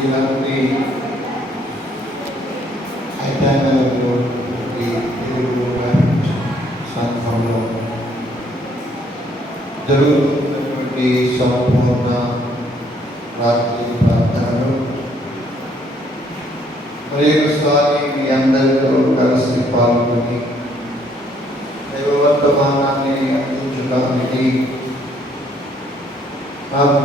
ఇలాంటి ఐటాంగంలో సంఘంలో జరుగుతున్నటువంటి సంపూర్ణ రాత్రి ప్రార్థనలు మరొకసారి మీ అందరితో కలిసి పాల్గొని దైవ వర్తమానాన్ని అందించడానికి నాకు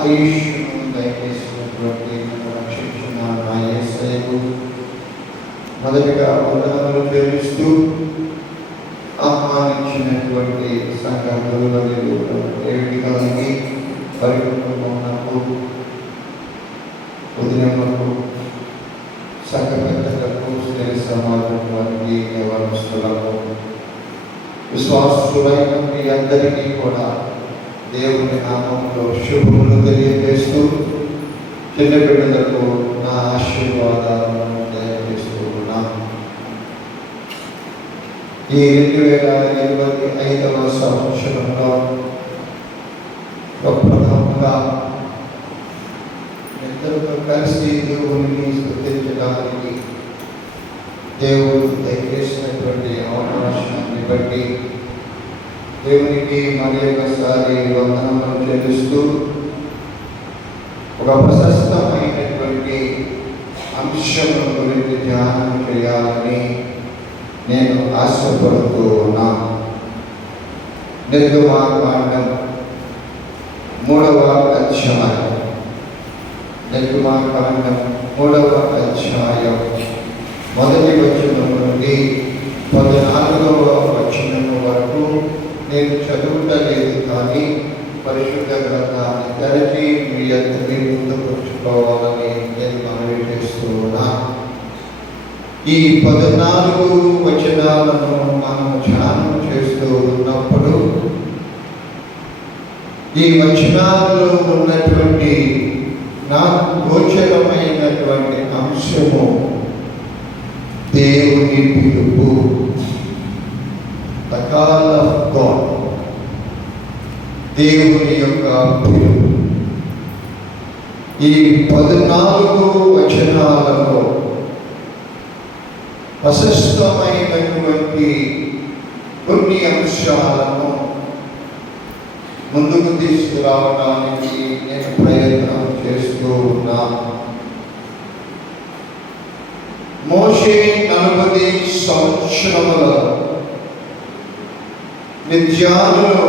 ఆయుష్ను దయచేసినటువంటి రక్షించిన నా యేసయ్యకు మొదటిగా వందనములు చెల్లిస్తూ ఆహ్వానించినటువంటి సంఘ గురువులకు వేదికలకి పరిపూర్ణకు ఉదయములకు సంఘ పెద్దలకు స్థిర సమాజం వారికి వ్యవస్థలకు విశ్వాసులైన మీ అందరికీ కూడా దేవుని నామంలో శుభములు తెలియజేస్తూ చిన్న బిడ్డలకు నా ఆశీర్వాదాలను తెలియజేస్తూ ఉన్నాను. ఈ 2025వ సంవత్సరంలో ప్రప్రథమంగా ఇద్దరితో కలిసి దేవుని స్తుతించడానికి దేవుడు దయచేసినటువంటి అవకాశాన్ని బట్టి దేవునికి మరి ఒకసారి వందనములు చెల్లిస్తూ ఒక ప్రశస్తమైనటువంటి అంశం గురించి ధ్యానం చేయాలని నేను ఆశపడుతూ ఉన్నాను. నిర్గమాకాండం 3వ అధ్యాయం. నిర్గమాకాండం 3వ అధ్యాయం మొదటి వచనం నుండి 14వ వచనం వరకు నేను చదువుటలేదు, కానీ పరిశుద్ధ గ్రంథాన్ని తెరచి మీ అందరినీ ముందుపరుచుకోవాలని నేను మనవి చేస్తూ ఉన్నాను. ఈ 14 వచనాలను మనం ధ్యానం చేస్తూ ఉన్నప్పుడు ఈ వచనాలలో ఉన్నటువంటి నాకు గోచరమైనటువంటి అంశము దేవుని పిలుపు, ద కాల్ ఆఫ్ గాడ్. దేవుని యొక్క పిలుపు. ఈ 14 వచనాలలో ప్రశస్తమైనటువంటి కొన్ని అంశాలను ముందుకు తీసుకురావడానికి నేను ప్రయత్నం చేస్తూ ఉన్నాను. మోషే 40 సంవత్సరముల మిద్యానులో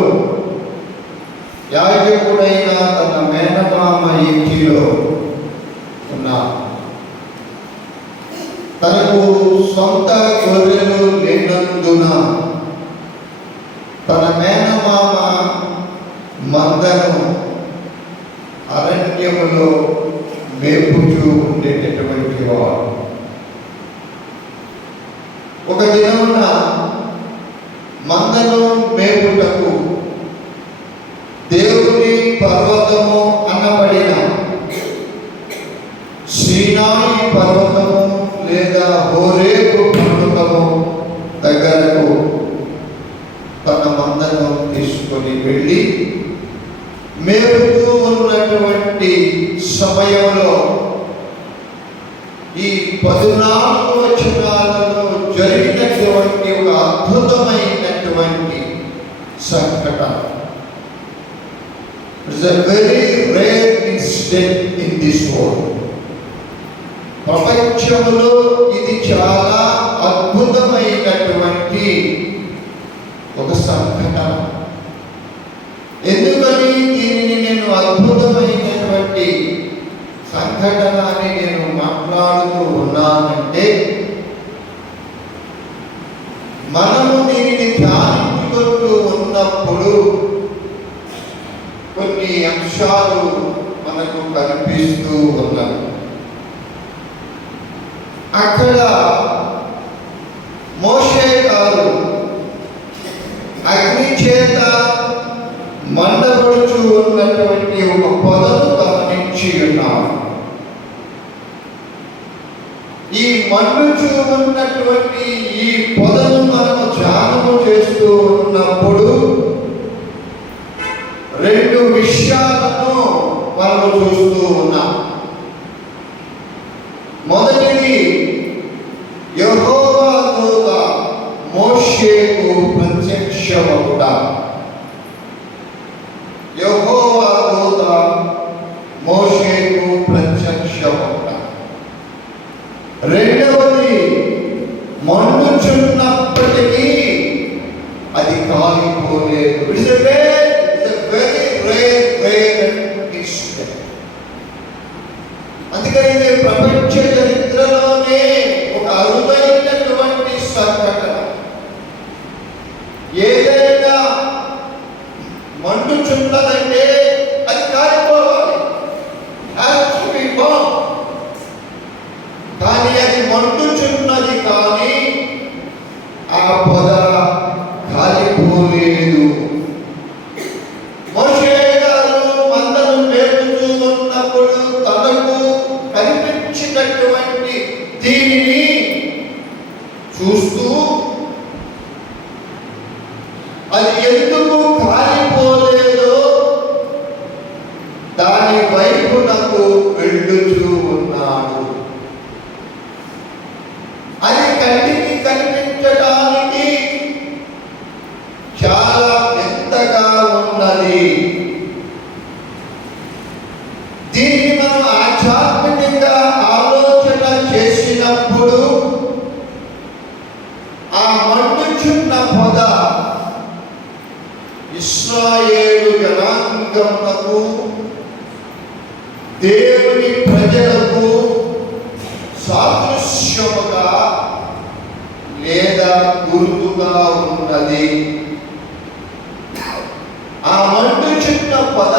యాజకుడైన తన మేనమామ ఇంటిలో ఉన్నాడు. తనకు సొంత గొర్రెలు లేనందున తన మేనమామ మందను అరణ్యములో మేపుచూ ఉండేటటువంటి వాడు. ఒక దినమున మందను మేపుటకు దేవుని పర్వతము అనబడిన సీనాయి పర్వతము లేదా హోరేబు పర్వతము దగ్గరకు తన మందను తీసుకొని వెళ్ళి మేపుతూ ఉన్నటువంటి సమయంలో ఈ 14 వచనాలలో జరిగినటువంటి ఒక అద్భుతమైనటువంటి సంఘటన. It's a very rare incident in this world. ప్రపంచంలో ఇది చాలా అద్భుతమైనటువంటి ఒక సంఘటన. ఎందుకని దీనిని నేను అద్భుతమైనటువంటి సంఘటన అని నేను మాట్లాడుతూ ఉన్నానంటే, మనము దీనిని ధ్యానించుకుంటూ ఉన్నప్పుడు కొన్ని అంశాలు మనకు కనిపిస్తూ ఉన్నాయి. అక్కడ మోషే గారు అగ్ని చేత మండబడుచు ఉన్నటువంటి ఒక పొదను గమనించి ఉన్నాడు. ఈ మండుచు ఉన్నటువంటి ఈ పొదను మనము ధ్యానము చేస్తూ ఉన్నప్పుడు 2 విషయాలను మనము చూస్తూ ఉన్నాం. మొదటిది, యెహోవా దూత మోషేకు ప్రత్యక్షమగుట. యెహోవా దూత మోషేకు ప్రత్యక్షమగుట. రెండవది, మండుచున్నప్పటికీ అది కాలిపోలేదు. It's a very rare incident. అందుకని ఇది ప్రపంచ చరిత్రలోనే ఒక అరుదైనటువంటి సంఘటన. ఏదైనా మండుచున్నదంటే అది కాలిపోవాలి, కానీ అది మండుచున్నది, కానీ ఆ పొద కాలిపోలేదు. మోషే గారు మందను మేపుతూ ఉన్నప్పుడు తనకు కనిపించినటువంటి దీనిని చూస్తూ అది ఎందుకు కాలిపోలేదో దాని వైపునకు వెళ్ళుతూ ఉన్నాడు. అది కంటికి కనిపించడానికి చాలా పెద్దగా ఉన్నది. దీన్ని మనం ఆధ్యాత్మికంగా ఆలోచన చేసినప్పుడు ఆ మండుచున్న పొద ఇశ్రాయేలు జనాంగమునకు, దేవుని ప్రజలకు సాదృశ్యముగా లేదా గుర్తుగా ఉన్నది. ఆ మండుచున్న పొద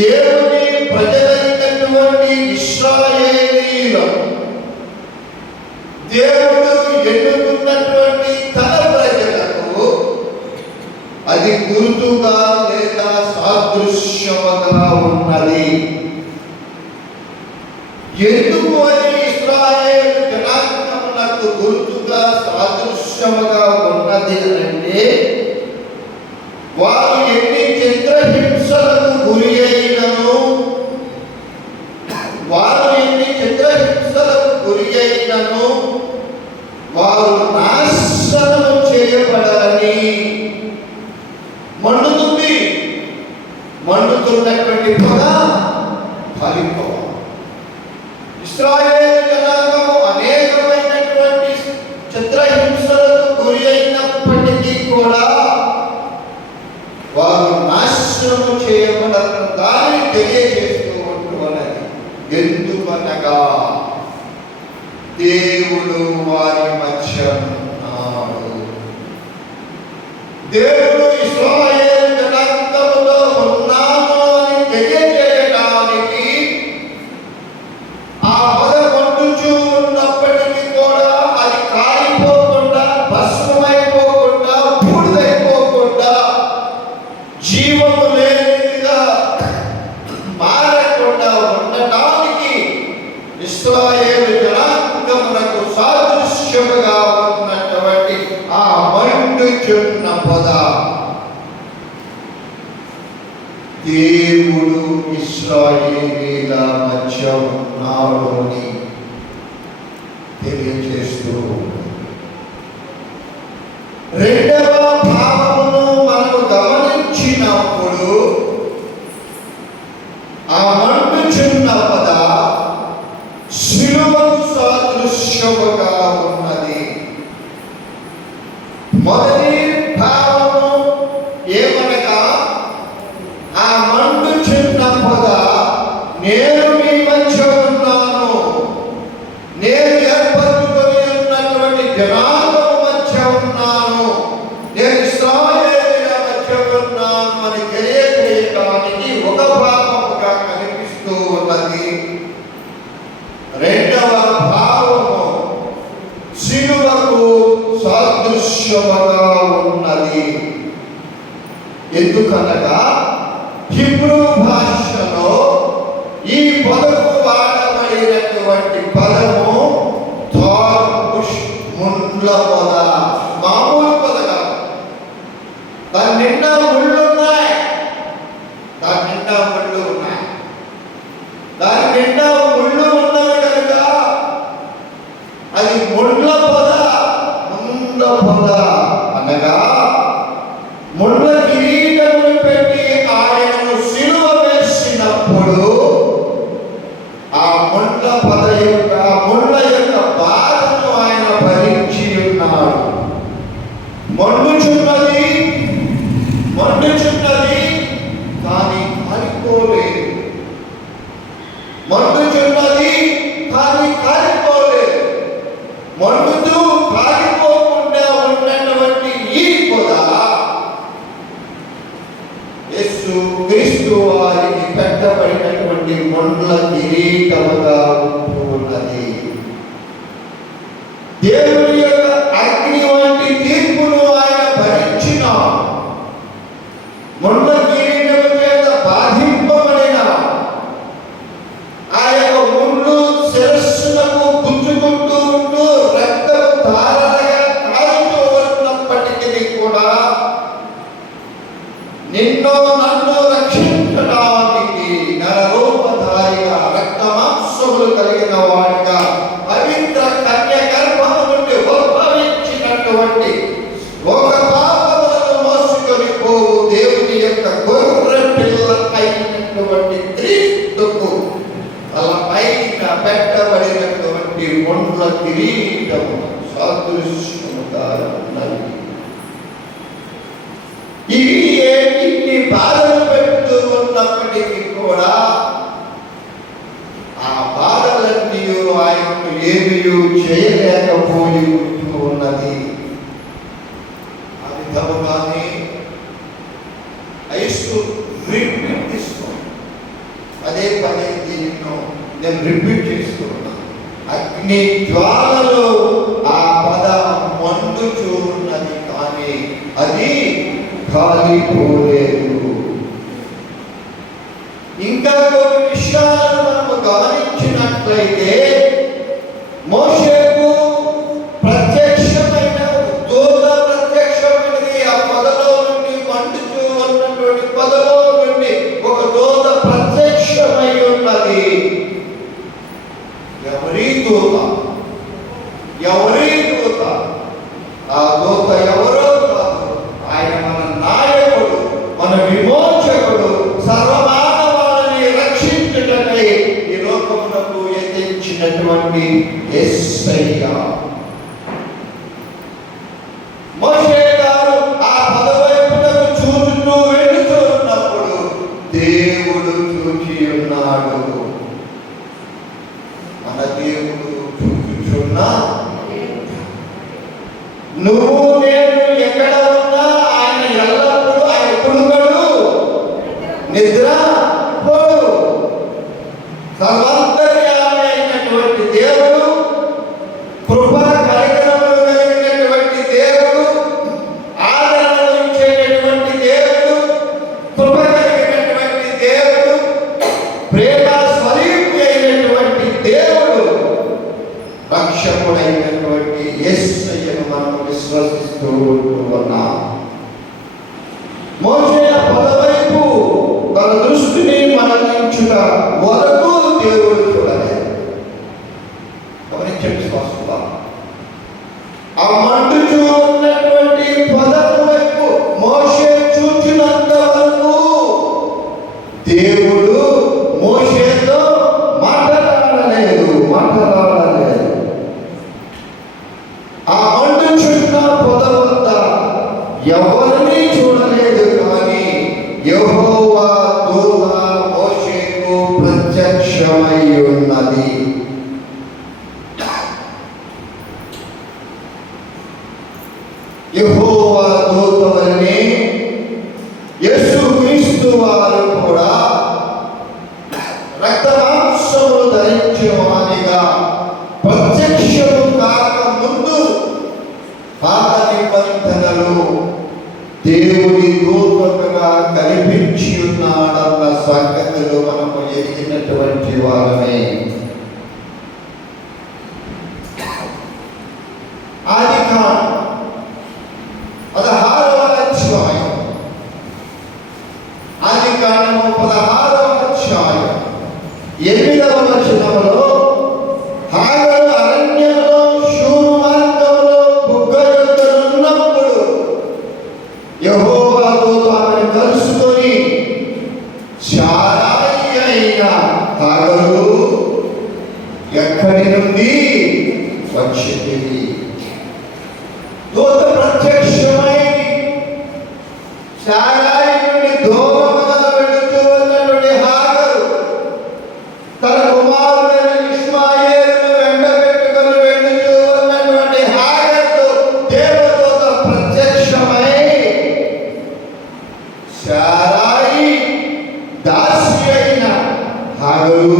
దేవుని ప్రజలైనటువంటి ఇశ్రాయేలీయులను, దేవుడు ఎన్నుకున్నటువంటి తన ప్రజలకు అది గుర్తుగా లేదా సాదృశ్యముగా ఉన్నది. ఎందుకు అది ఇశ్రాయేలు జనాంగమునకు గుర్తుగా సాదృశ్యముగా ఉన్నది అంటే, వారు ఎన్ని చిత్రహింసలకు గురి అయినను, వారు నాశనము చేయబడాలని. మండుతున్నటువంటి పొద కాలిపోవాలి. ఇశ్రాయేలు జనాంగము అనేకమైనటువంటి చిత్రహింసలకు గురి అయినప్పటికీ కూడా వారు నాశనము చేయబడాలని దాన్ని తెలియజేస్తూ ఉంటున్నది. ఎందుకనగా దేవుడు వారి మధ్య ఉన్నాడు. దేవుడు ఇశ్రాయేలు జనాంగములో ఉన్నాను అని తెలియజేయడానికి ఆ పొద మండుచూ ఉన్నప్పటికీ కూడా అది కాలిపోకుండా, భస్మమైపోకుండా, బూడిదైపోకుండా, జీవము లేనిదిగా మారకుండా ఉండటానికి ఇశ్రాయేలు జనాంగమునకు సాదృశ్యముగా ఉన్నటువంటి ఆ మండుచున్న పొద దేవుడు ఇశ్రాయేలీల మధ్య ఉన్నాడు అని తెలియజేస్తూ, రెండవ భావమును మనము గమనించినప్పుడు ఆ మండుచున్న పొద శిలువకు సాదృశ్యముగా ఉన్నది. మొదటి భావము ఏమనగా, ఆ మండుచున్న పొద నేను మీ మధ్య ఉన్నాను, నేను ఏర్పరచుకొని ఉన్నటువంటి జనాంగం మధ్య ఉన్నాను, నేను ఇశ్రాయేలీయుల మధ్య ఉన్నాను అని తెలియజేయడానికి ఒక భావముగా కనిపిస్తూ ఉన్నది. రెండవ భావము శిలువకు సాదృశ్యముగా ఉన్నది. ఎందుకనగా హిబ్రూ భాషలో ఈ పదము వాడబడినటువంటి పదము తార్పుష్, ముండ్ల పొద, మామూలు పొద కాదు. దాని నిండా ముళ్ళు ఉన్నాయి. నిండా ముళ్ళు ఉన్నవి కనుక అది ముళ్ళ పొద. ముళ్ళ పొద అనగా ముళ్ళ కిరీటమును పెట్టి ఆయనను సిలువ వేసినప్పుడు ఆ ముళ్ళ పొద యొక్క ముళ్ళ యొక్క బాధను ఆయన భరించి ఉన్నాడు. మండుచున్నది కానీ కాలిపోలేదు. మండుచున్నది కానీ కాలిపోలేదు. మండుతూ కాలిపోకుండా ఉన్నటువంటి ఈ పొద యేసు క్రీస్తు వారికి పెట్టబడినటువంటి మండుల కిరీటముగా ఉన్నది. దేవుని యొక్క అగ్ని వంటి తీర్పును ఆయన భరించిన మండుల కిరీటము చేత బాధింపబడిన ఆ యొక్క ముళ్ళు శిరస్సులకు గుచ్చుకుంటూ ఉంటూ రక్తము ధారలుగా కారుతూ ఉన్నప్పటికీ కూడా నిన్ను నన్ను రక్షించడానికి నరరూపధారిగా రక్తమాంసములు కలిగిన వాడిగా పవిత్ర కన్య గర్భము నుండి ఉద్భవించినటువంటి ఒక పాపములను మోసుకొని పోవు దేవుని యొక్క గొర్రె పిల్ల అయినటువంటి క్రీస్తుకు అలా పైన పెట్టబడినటువంటి మండుల కిరీటము సాదృశ్యముగా ఉన్నది. ఇన్ని బాధలు పెడుతూ ఉన్నప్పటికీ కూడా ఆ బాధలన్నీ ఆయనకు ఏమీ చేయలేకపోయి ఉంటూ ఉన్నది. ఆ విధముగానే అదే పని దీనిలో నేను రిపీట్ చేస్తున్నాను. అగ్ని జ్వాలలో ఆ పద మండుచూ ఉన్నది కానీ అది కాలిపోలేదు. ఇంకా కొన్ని విషయాలను మనము గమనించినట్లయితే మోషేకు ప్రత్యక్షమైన దూత ప్రత్యక్షమైనది. ఆ పొదలో నుండి మండుతూ ఉన్నటువంటి పొదలో నుండి ఒక దూత ప్రత్యక్షమై ఉన్నది. ఎవరి దూత? ఆ దూత ఎవరో కాదు, ఆయన మన నాయకుడు, మన విమోచకుడు, సర్వమానవాళిని రక్షించుటకై ఈ లోకమునకు ఎత్తించినటువంటి యేసయ్య. మోషే గారు ఆ పదవైపునకు చూచుతూ వెళుతూ ఉన్నప్పుడు దేవుడు చూచి ఉన్నాడు. మన దేవుడు చూచుచున్నా నువ్వు నేను ఎక్కడ ఉన్నా ఆయన ఎల్లప్పుడూ ఆయన ఎప్పుడు నిద్ర పోడు. సర్వాంతర్యామి అయినటువంటి దేవుడు, కృపా కార్యక్రమాలు కలిగినటువంటి దేవుడు, ఆదరణలు ఇచ్చేటటువంటి దేవుడు, కృప కలిగినటువంటి దేవుడు, ప్రేమ స్వరూపి అయినటువంటి దేవుడు, రక్షకుడైనటువంటి యేసయ్యను మనం విశ్వసిస్తూ ఉన్నాం. మోషే పదవైపు తన దృష్టిని మరలించుట వరకు దేవుడు చూడలేదు. గమనించండి స్పష్టంగా. ఆ మండుచూ ఉన్నటువంటి పదము వైపు మోషే చూచినంత వరకు దేవుడు మోషేతో మాట్లాడలేదు. ఆ మండుచున్న పొద వద్ద ఎవరిని చూడలేదు. కానీ యెహోవా దూత మోషేకు ప్రత్యక్షమై ఉన్నది. యెహోవా దూత వలనే యేసు క్రీస్తు వారు కూడా రక్తమాంసములు ధరించేవానిగా ప్రత్యక్షము కాక ముందు పాత నిబంధనలు దేవుడి దూతగా కనిపించి ఉన్నాడన్న సంగతులు మనకు ఎరిగినటువంటి వారమే. ఆదికాండం 16వ అధ్యాయం, ఆదికాండము 16వ అధ్యాయం 8వ వచనంలో హాగరు అరణ్యంలో శూరు మార్గంలో బుగ్గ యొద్ద ఉన్నప్పుడు యెహోవా దూత ఆమెను కలుసుకొని, శారాయి అయిన హాగరు ఎక్కడి నుండి వచ్చింది? దూత ప్రత్యక్షమై శారాయి నుండి దూరముగా వెళుతూ ఉన్నటువంటి హాగరు తన కుమారుడైన ఇష్మాయేలును వెంటబెట్టుకొని వెళుతూ ఉన్నటువంటి హాగరుతో దేవదూత ప్రత్యక్షమై, శారాయి దాసి అయిన హాగరు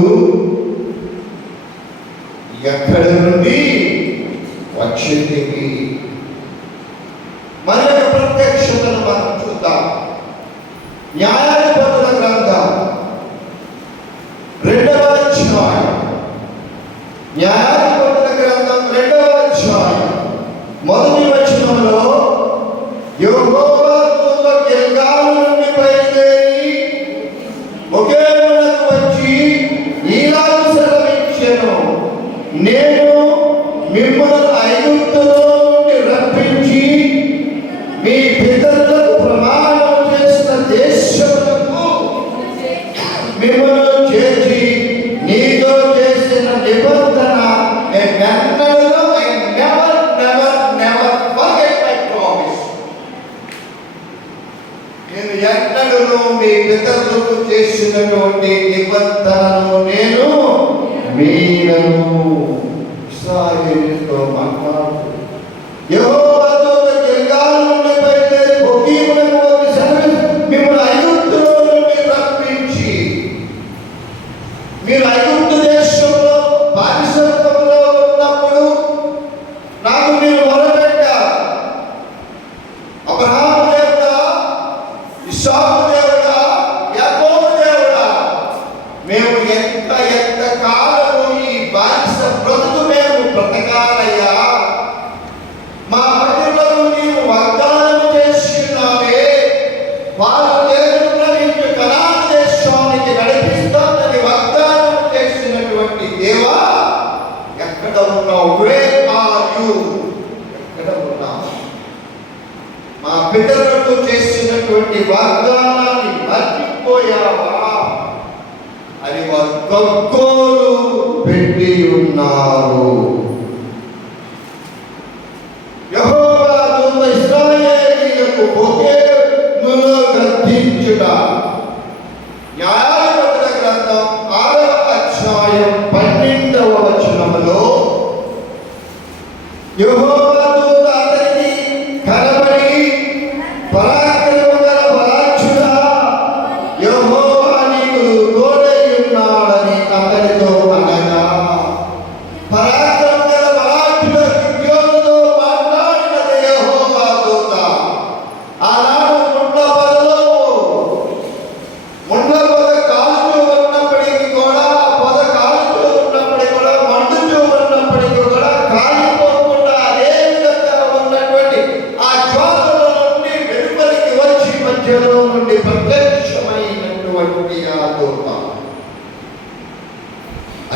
ఎక్కడి నుండి వచ్చింది? మరొక ప్రత్యక్షతను మనం చూద్దాం. న్యాయాధిపతుల గ్రంథం 2వ అధ్యాయం, న్యాయాధిపతుల గ్రంథం 2వ అధ్యాయం 1వ వచనంలో యెహోవా దూత గిల్గాలు నుండి బయలుదేరి బొకేమునకు వచ్చి ఈలాగు సెలవిచ్చెను, నేను మిమ్మల్ని ఐగుప్తులో నుండి రప్పించి మీ పితరులకు ప్రమాణం చేసిన దేశములకు మిమ్మల్ని చేర్చి నీతో చేసిన నిబంధన నేను ఎన్నడూ మీ పితరులకు చేసినటువంటి నిబంధనను నేను మీరను ఇశ్రాయేలుతో మాట్లాడుతూ యెహోవా దూత గిల్గాలు నుండి బయలుదేరి బొకీమునకు వచ్చి సెలవిస్తూ, మిమ్మల్ని ఐగుప్తులో నుండి రప్పించి మీరు ఐగుప్తు దేశంలో బానిసత్వంలో ఉన్నప్పుడు నాకు మీరు మొరపెట్టారు. అబ్రహాము దేవుడా, ఇస్సాకు దేవుడా, యాకోబు దేవుడా, మేము ఎంత కాలము ఈ బానిస బ్రతుకు మేము బ్రతకాలయ్యా. మా ప్రజలను నీవు వాగ్దానం చేస్తున్నావే, వారు దేవుని కనాను దేశానికి నడిపిస్తానని వాగ్దానం చేసినటువంటి దేవా, ఎక్కడ ఉన్నావు? Where are you? ఎక్కడ ఉన్నావు? మా పితరులకు చేసినటువంటి వాగ్దానాన్ని మర్చిపోయావా అని వారు గగ్గోలు పెట్టి ఉన్నారు. యెహోవా దూత ఇశ్రాయేలీయులకు బొకేములో గద్దించుట. న్యాయాధిపతుల గ్రంథం 6వ అధ్యాయం 12వ వచనంలో యెహోవా దూత అతనికి కనబడి, పరాక్రమము గల బలాఢ్యుడా, యెహోవా నీకు తోడై ఉన్నాడని అతనితో అనగా, పరాక్రమము గల బలాఢ్యుడు గిద్యోనుతో మాట్లాడినది యెహోవా దూత. ఆనాడు ముండ్ల పొద కాలుతూ ఉన్నప్పటికీ కూడా, పొద కాలుతూ ఉన్నప్పటికీ కూడా, మండుతూ ఉన్నప్పటికీ కూడా కాలిపోకుండా అదే విధంగా ఉన్నటువంటి ఆ జ్వాలల నుండి వెలుపలికి వచ్చి మధ్యలో నుండి ప్రత్యక్షమైనటువంటి ఆ దూత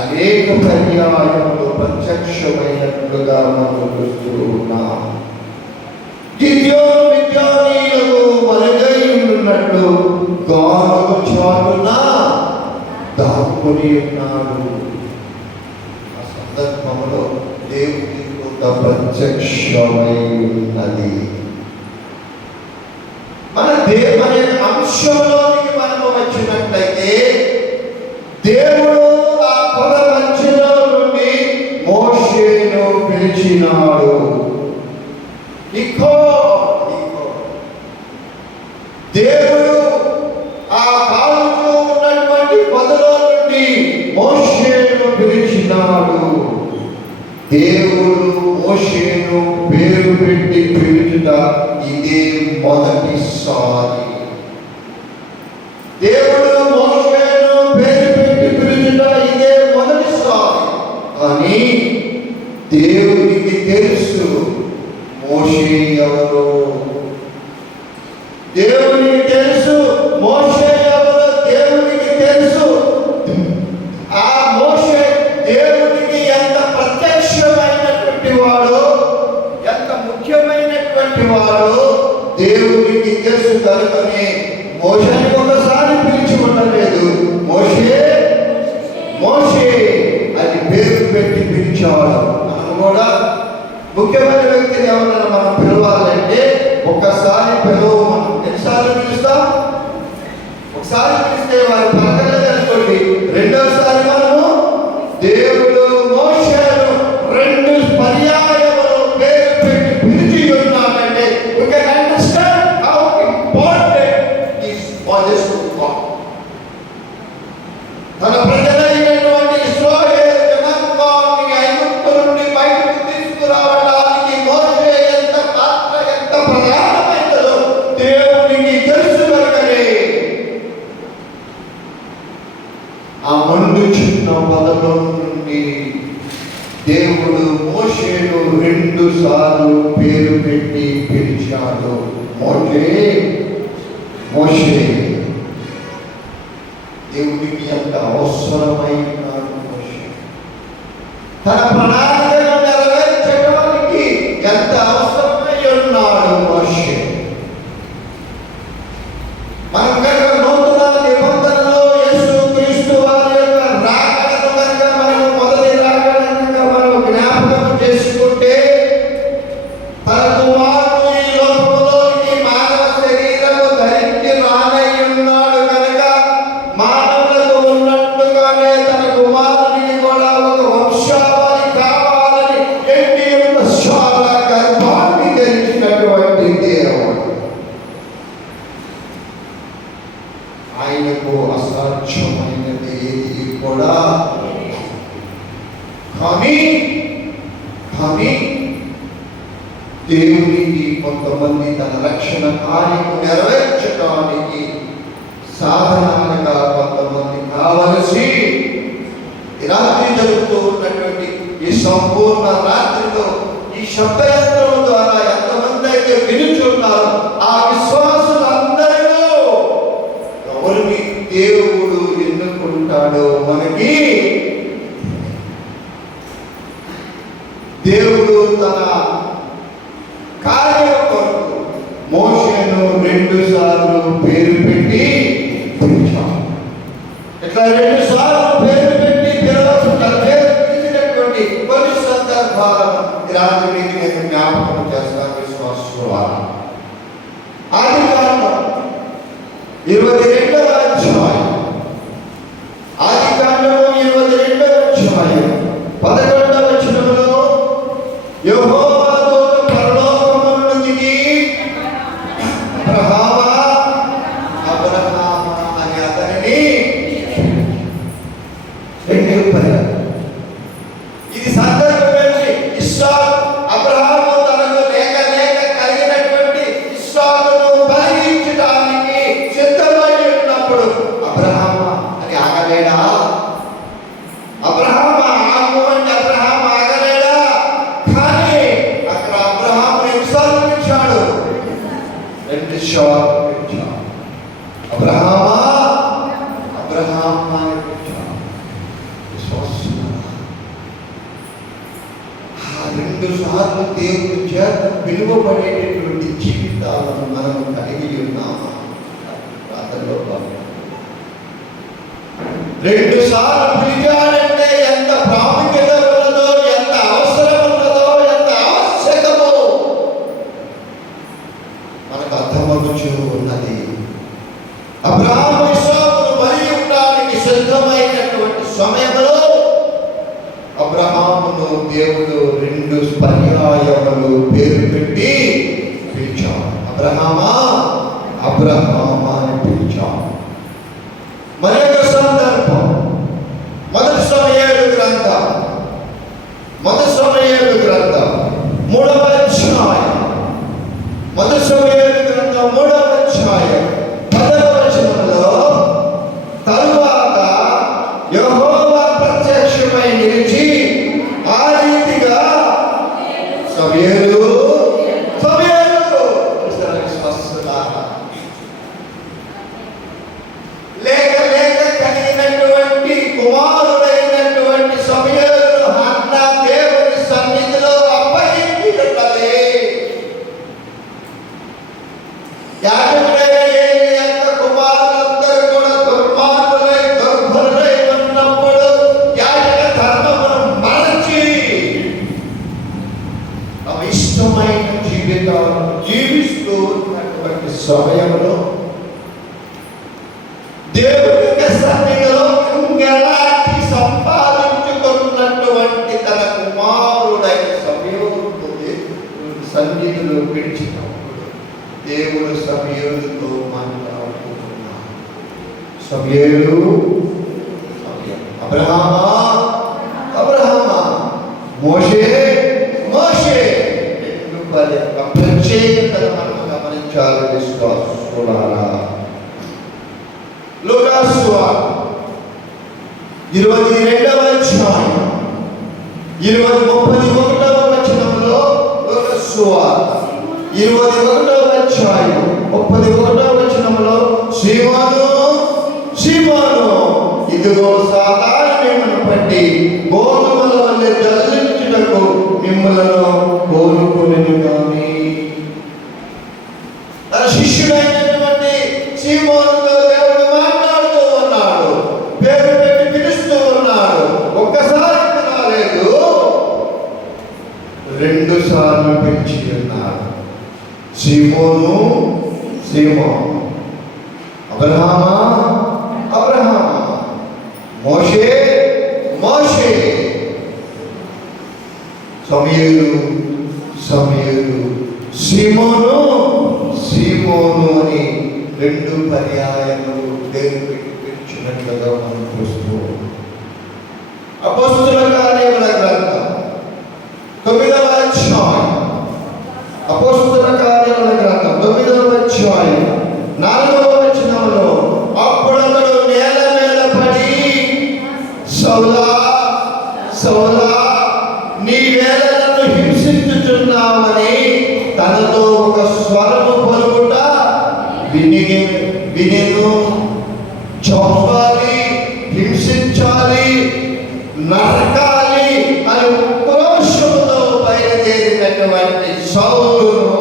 అనేక పర్యాయములు ప్రత్యక్షమైనట్లుగా మనం చూస్తూ ఉన్నాం. గిద్యోను మిద్యానీయులకు మరుగై ఉన్నట్లు గానుగ చాటున దాక్కుని ఉన్నాడు. ఆ సందర్భంలో దేవుని దూత ప్రత్యక్షమై ఉన్నది. మన అంశంలోనికి మనము వచ్చినట్లయితే, దేవుడు ఆ పొద మధ్యలో నుండి మోషేను పిలిచినాడు. దేవుడు ఆ కాలుతో ఉన్నటువంటి పొదలో నుండి మోషేను పిలిచినాడు. దేవుడు మోషేను పేరు పెట్టి పిలుచుట ఇదే మొదటిసారి. దేవుడు మోషేను పేరు పెట్టి పిలుచుట ఇదే మొదటిసారి. కానీ దేవునికి తెలుసు మోషే ఎవరో. దేవునికి తెలుసు మోషే ఎవరో. దేవునికి తెలుసు ఆ ముఖ్యమైన వ్యక్తిని ఎవరైనా మనం పిలవాలంటే ఒక్కసారి పిలవము. మనం ఎన్నిసార్లు పిలుస్తాం? ఒకసారి పిలిస్తే వారి పలకలేదు అనుకోండి, రెండోసారి మనము దేవుడు మోషేను 2 పర్యాయములు పేరు పెట్టి పిలిచి ఉన్నాడంటే we can understand how important is Moses to God. తన ప్రజలైనటువంటి ఇశ్రాయేలు జనాంగాన్ని ఐగుప్తు నుండి బయటకు తీసుకురావడానికి మోషే ఎంత పాత్ర, ఎంత ప్రధానమైనదో దేవునికి తెలుసు కనుకనే ఆ మండుచున్న పదలో నుండి దేవుడు మోషేను 2 సార్లు పేరు పెట్టి పిలిచాడు. మోషే మోషే. దేవుడికి ఎంత అవసరమైనాడు మోషే. తన ప్రణాళికను నెరవేర్చడానికి ఎంత అవసరమై ఉన్నాడు మోషే. మనం కనుక నూతన నిబంధనలో యేసు క్రీస్తు వారి యొక్క రాకడను కనుక మనం మొదటి రాకడను మనం జ్ఞాపకం చేసుకుంటే, తన కుమారుడు ఈ లోకంలోకి మానవ శరీరము ధరించి రానై ఉన్నాడు కనుక మానవులకు ఉన్నట్టుగానే తన కుమారుడికి కూడా ఒక వంశావళి కావాలని ఎన్ని చాలా గర్భాన్ని ధరించినటువంటి దేవుడు. ఆయనకు అసాధ్యమైనది ఏది కూడా కానీ దేవునికి కొంతమంది తన రక్షణ కార్యము నెరవేర్చడానికి సాధనాలుగా కొంతమంది కావలసి ఈ రాత్రి జరుగుతూ ఉన్నటువంటి ఈ సంపూర్ణ రాత్రిలో ఈ శబ్దయంత్రం ద్వారా ఎంతమంది అయితే వినుచున్నారో ఆ విశ్వాసులందరిలో ఎవరిని దేవుడు ఎన్నుకుంటాడో మనకి దేవుడు తన కార్యం కొరకు మోషేను 2 సార్లు పేరు పెట్టి పిలిచాడు. ఇట్లా 2 సార్లు పేరు పెట్టి పిలిచినటువంటి కొన్ని సందర్భాలను రాత్రి నేను జ్ఞాపకం చేస్తాను విశ్వాసులారా. ఆదికాండం 22వ అధ్యాయం, ఆదికాండము 22వ అధ్యాయం 11వ వచనంలో యెహోవా దూత పరలోకము నుండి దిగి అబ్రహామా అబ్రహామా అని అతనిని ఇది సందర్భం ఏంటి? ఇస్సాకు అబ్రహాము తనకు లేక కలిగినటువంటి ఇస్సాకును బలిగించడానికి సిద్ధమై ఉన్నప్పుడు అబ్రహామా అని ఆగలేడా? అబ్రహామా ఆగు అంటే అబ్రహాం ఆగలేడా? కానీ అక్కడ అబ్రహాము ఎన్నిసార్లు పిలిచాడు? 2 సార్లు పిలిచాడు. అబ్రహామా అబ్రహామా అని పిలిచాడు. ఆ 2 సార్లు దేవుని చేత పిలువబడేటటువంటి జీవితాలను మనం కలిగి ఉన్నామా? ప్రార్థనలో 2 సార్లు పిలిచాడంటే ఎంత ప్రాముఖ్యత ఉన్నదో, ఎంత అవసరం ఉన్నదో, ఎంత ఆవశ్యకమో మనకు అర్థమవుతూ ఉన్నది. అబ్రహాము ఇస్సాకును బలి ఇవ్వడానికి సిద్ధమైనటువంటి సమయంలో అబ్రహామును దేవుడు 2 పర్యాయములు పేరు పెట్టి పిలిచాడు. అబ్రహామా అబ్రహామా అని పిలిచాడు. మరి ఒక సందర్భం మొదటి సమూయేలు గ్రంథం 3వ అధ్యాయం, మొదటి సమూయేలు గ్రంథం 3వ అధ్యాయం 10వ వచనంలో, తరువాత యెహోవా ప్రత్యక్షమై నిలిచి ఆ రీతిగా సమూయేలు సమూయేలు దేవుని యొక్క సన్నిధిలో ఇంకెలాంటి సంపాదించుకున్నటువంటి తన కుమారుడైన సమయోనుని సన్నిధిలో పిలిచినప్పుడు దేవుడు సమయోనుతో మాట్లాడుతున్నాడు. సమయోను అబ్రహామా అబ్రహామా, మోషే మోషే. రెండు ప్రత్యేకతను మనం గమనించాలి విశ్వాసులారా. లూకాసు సువార్త 22వ అధ్యాయం 31వ వచనంలో, లూకాసు సువార్త 21వ అధ్యాయం 31వ వచనంలో, సీమోను సీమోను, ఇదిగో సాతాను మిమ్మల్ని పట్టి గోధుమల వల్లే జల్లించుటకు మిమ్మలను కోరుకొనెను గాని. తన శిష్యుడైనటువంటి సీమోనుతో దేవుడు మాట్లాడుతూ ఉన్నాడు, పేరు పెట్టి పిలుస్తూ ఉన్నాడు. ఒక్కసారి రాలేదు, 2 సార్లు పిలిచి ఉన్నాడు. సీమోను సీమోను, అబ్రహామా అబ్రహామా, మోషే మోషే. సమూయేలు సమూయేలు, సీమోను సీమోను అని 2 పర్యాయములు పేరు పెట్టి పిలిచినట్లుగా మనం చూస్తూ అపోస్తలుల కార్యముల గ్రంథం 9వ అధ్యాయం, అపోస్తలుల కార్యముల గ్రంథం 9వ అధ్యాయం 4వ వచనంలో, అప్పుడు అతడు నేల మీద పడి, సౌలా సౌలా, నీవేళ నన్ను హింసించుచున్నావని తనతో ఒక స్వరము పలుకుట వినెను. చంపాలి, హింసించాలి, నరకాలి అని ఉక్రోషంతో బయలుదేరినటువంటి సౌలును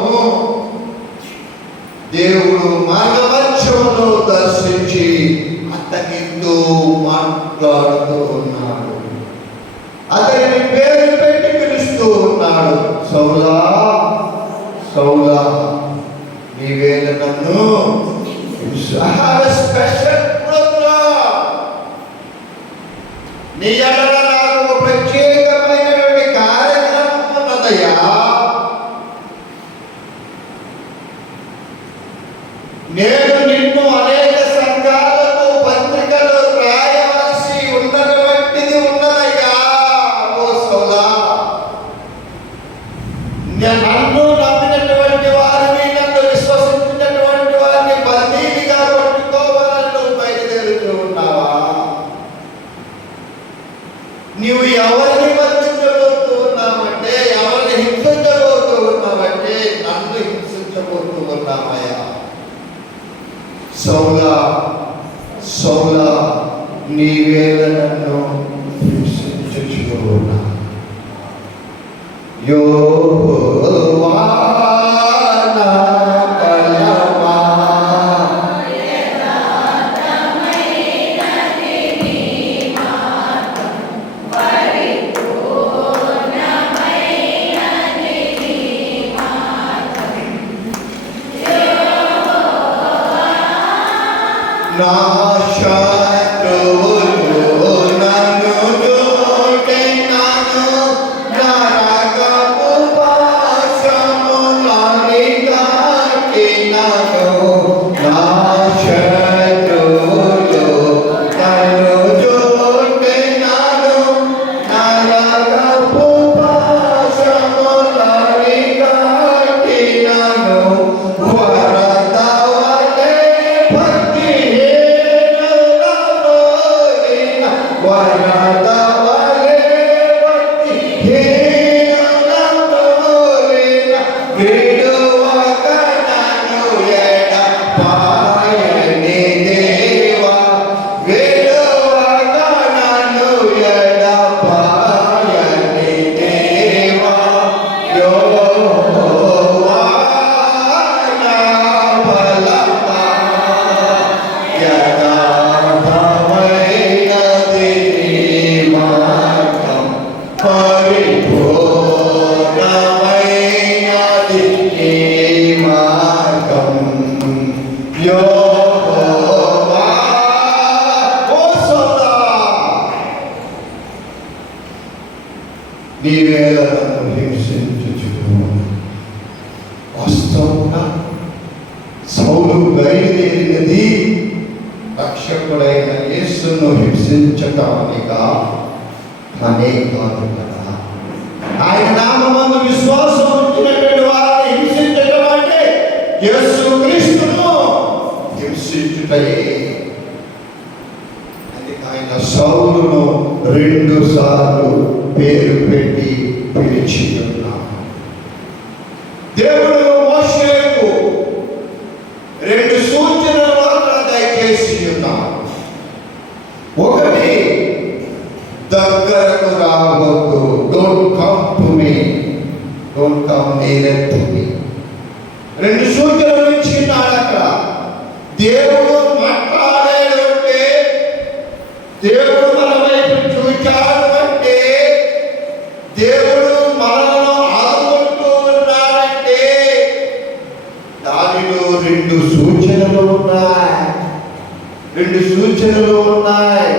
దేవుడు మార్గమధ్యంలో దర్శించి అతనితో మాట్లాడుతూ ఉన్నాడు. అతని పేరు పెట్టి పిలుస్తూ ఉన్నాడు, సౌలా సౌలా, నీవేళ నన్ను స్పెషల్ ప్రోగ్రామ్, నీ ఎడల నాకు ఒక ప్రత్యేకమైనటువంటి కార్యక్రమం ఉన్నదయ్యా. నేను నిన్ను అనేక సంఘాలకు పత్రికలు రాయవలసి ఉన్నటువంటిది ఉన్నదయ్యా. ఓ సౌలా, నన్ను నమ్మినటువంటి వారిని, నన్ను విశ్వసించినటువంటి వారిని బందీలుగా పట్టుకోవాలని నువ్వు బయలుదేరుతూ ఉన్నావా? నీవు ఎవరిని బంధించబోతూ ఉన్నావంటే, ఎవరిని హింసించబోతూ ఉన్నావంటే నన్ను హింసించబోతూ ఉన్నావయ్యా. సౌలా సౌలా, నీవేళ నన్ను హింసించుచున్నా. యెహోవా నా బలమా, నా శత్రువులు నన్ను చూచెదరు, నరకపు పాశములని కట్టినను. నా శత్రువులు నన్ను చూచెదరు, నరకపు పాశములని కట్టినను. వరద వలె భక్తిహీనులలో యేసును హింసించటానిగా అనే కాదు కదా. ఆయన నామమందు విశ్వాసం ఉంచినటువంటి వారిని హింసించటం అంటే యేసు క్రీస్తును హింసించుటయే. అందుకే ఆయన సౌలును 2 సార్లు పేరు పెట్టి పిలిచి ఉన్నాడు. దేవుడు మోషేకు 2 సూచనలు మాత్రం దయచేసి ఉన్నాడు. ఒకటి, దగ్గరకు రావద్దు. Don't come to me, don't come near to me. 2 సూచనలు ఇచ్చినాడు అక్కడ. దేవుడు మాట్లాడాడు అంటే, దేవుడు మన వైపు చూచాడు అంటే, దేవుడు మనలను ఆదుకుంటూ ఉన్నాడంటే దానిలో 2 సూచనలు ఉన్నాయి. 2 సూచనలు ఉన్నాయి.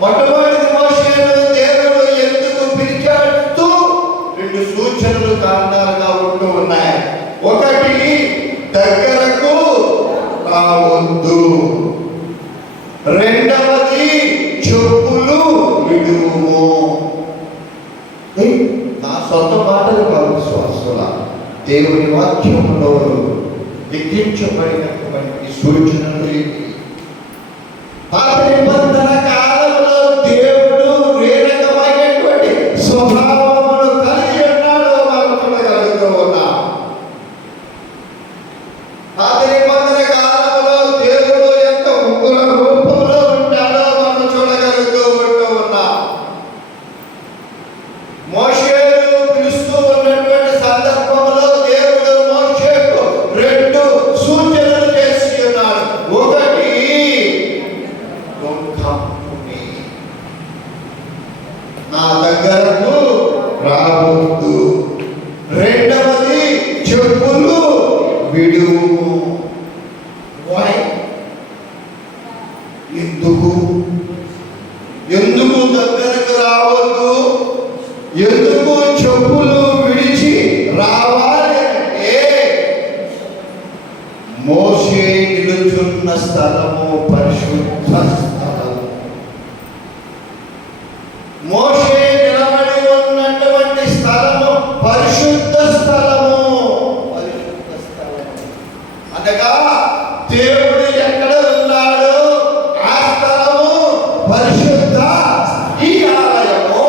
మొట్టమొదటి మోషేను దేవుడు ఎందుకు పిలిచాడుతూ 2 సూచనలు కారణాలుగా ఉంటూ ఉన్నాయి. ఒకటి, దగ్గరకు రావద్దు. రెండవది, చెప్పులు విడుము. నా సొంత మాటలు కాదు, శ్వాసల దేవుని వాక్యంలో లిఖించబడినటువంటి సూచనలు ఇవి. పాత నిబంధన కాలంలో దేవుడు ఏ రకమైనటువంటి స్వభావమును కలిగి ఉన్నాడో మనం చూడగలుగుతూ ఉన్నాం. పాత నిబంధన కాలంలో దేవుడు ఎంత ఉగ్ర రూపంలో ఉంటాడో మనం చూడగలుగుతూ ఉన్నాం. మోషేను పిలుస్తూ ఉన్నటువంటి సందర్భంలో దేవుడు మోషేకు 2 సూచనలు చేసి ఉన్నాడు. ఒకటి, నా దగ్గరకు రావద్దు. రెండవది, చెప్పులు విడుము. ఎందుకు దగ్గరకు రావద్దు, ఎందుకు చెప్పులు విడిచి రావాలి అంటే, మోషే నిలుచున్న స్థలము పరిశుద్ధ స్థలము. మోషే నిలబడి ఉన్నటువంటి స్థలము పరిశుద్ధ స్థలము. పరిశుద్ధ స్థలము అనగా దేవుడు ఎక్కడ ఉన్నాడో ఆ స్థలము పరిశుద్ధ. ఈ ఆలయము,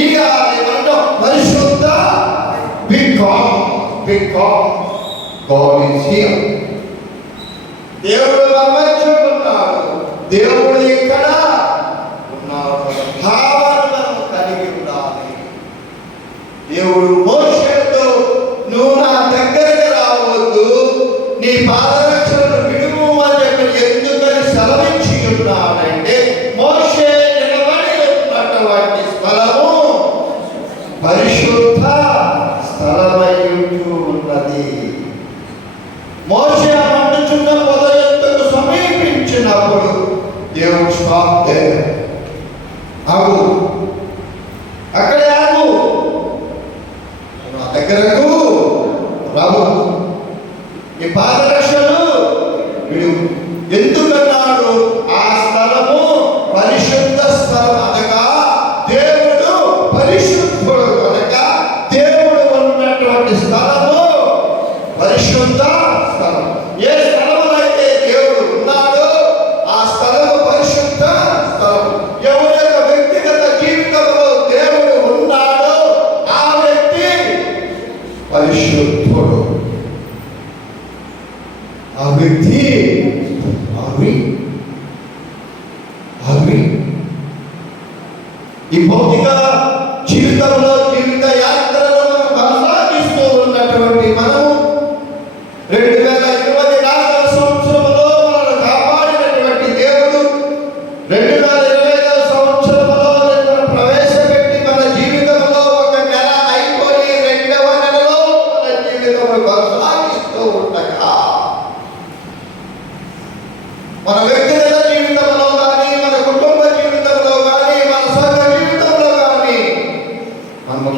ఈ ఆలయంలో పరిశుద్ధ. because God is here. దేవుడు మధ్యలో దేవుడు ఇక్కడ ఉన్నాడు భావాన్ని మనం కలిగి ఉండాలి. దేవుడు మోషేతో, నువ్వు నా దగ్గరికి రావద్దు, నీ పాదరక్షలను విడుము అని చెప్పి ఎందుకని సెలవించి ఉన్నాడంటే, మోషే నిలబడి ఉన్నటువంటి స్థలము పరిశుద్ధ స్థలమై ఉన్నది. మోషే మండుచున్న పొద యొద్దకు సమీపించినప్పుడు దేవుడు స్టాప్ దేర్, ఆగు, అక్కడే ఆగు, నా దగ్గరకు రావు, నీ పాదరక్షలు విడుము. ఎందుకన్నాడు? ఆ స్థలము పరిశుద్ధ స్థలం అనగా దేవుడు పరిశుద్ధుడు కనుక దేవుడు ఉన్నటువంటి స్థలము పరిశుద్ధ స్థలం. ఏ స్థలంలో అయితే దేవుడు ఉన్నాడో ఆ స్థలము పరిశుద్ధ స్థలం. ఎవరి యొక్క వ్యక్తిగత జీవితంలో దేవుడు ఉన్నాడో ఆ వ్యక్తి పరిశుద్ధుడు. ఆ వ్యక్తి ఈ భౌతిక జీవితంలో జీవిత యాత్రలో మనం కొనసాగిస్తూ ఉన్నటువంటి మనము 2024 సంవత్సరంలో మనల్ని కాపాడినటువంటి దేవుడు 2025 సంవత్సరంలో మనం ప్రవేశపెట్టి మన జీవితంలో ఒక నెల అయిపోయి 2వ నెలలో మన జీవితంలో కొనసాగిస్తూ ఉండగా మన వ్యక్తిగత జీవితంలో కానీ, మన కుటుంబ జీవితంలో కానీ, మన సంఘ జీవితంలో కానీ మనము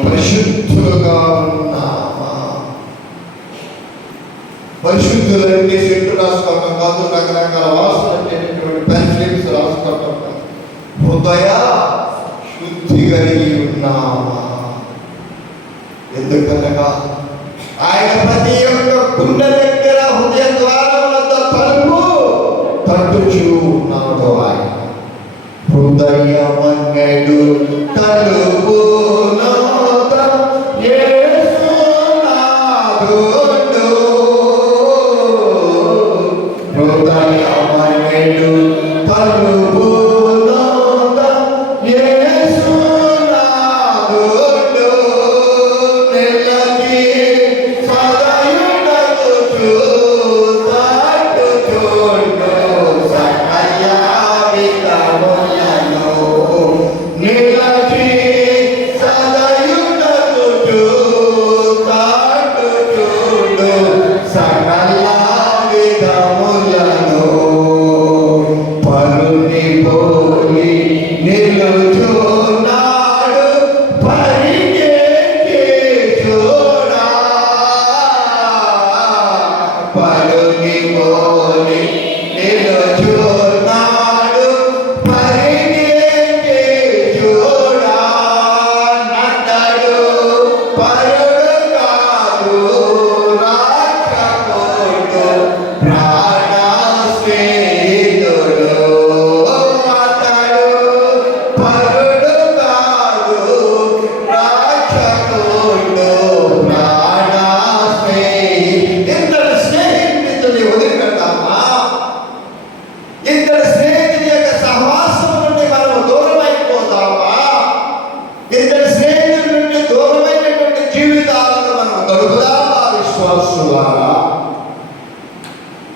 హృదయ శుద్ధి కలిగి ఉన్నామా? ఎందుకనగా ఆయన ప్రతి ఒక్క గుండె దగ్గర హృదయ ద్వారం వద్ద తలుపు తట్టుచూ ఉన్నాడు. ఆయన హృదయమన్నడు తలుపు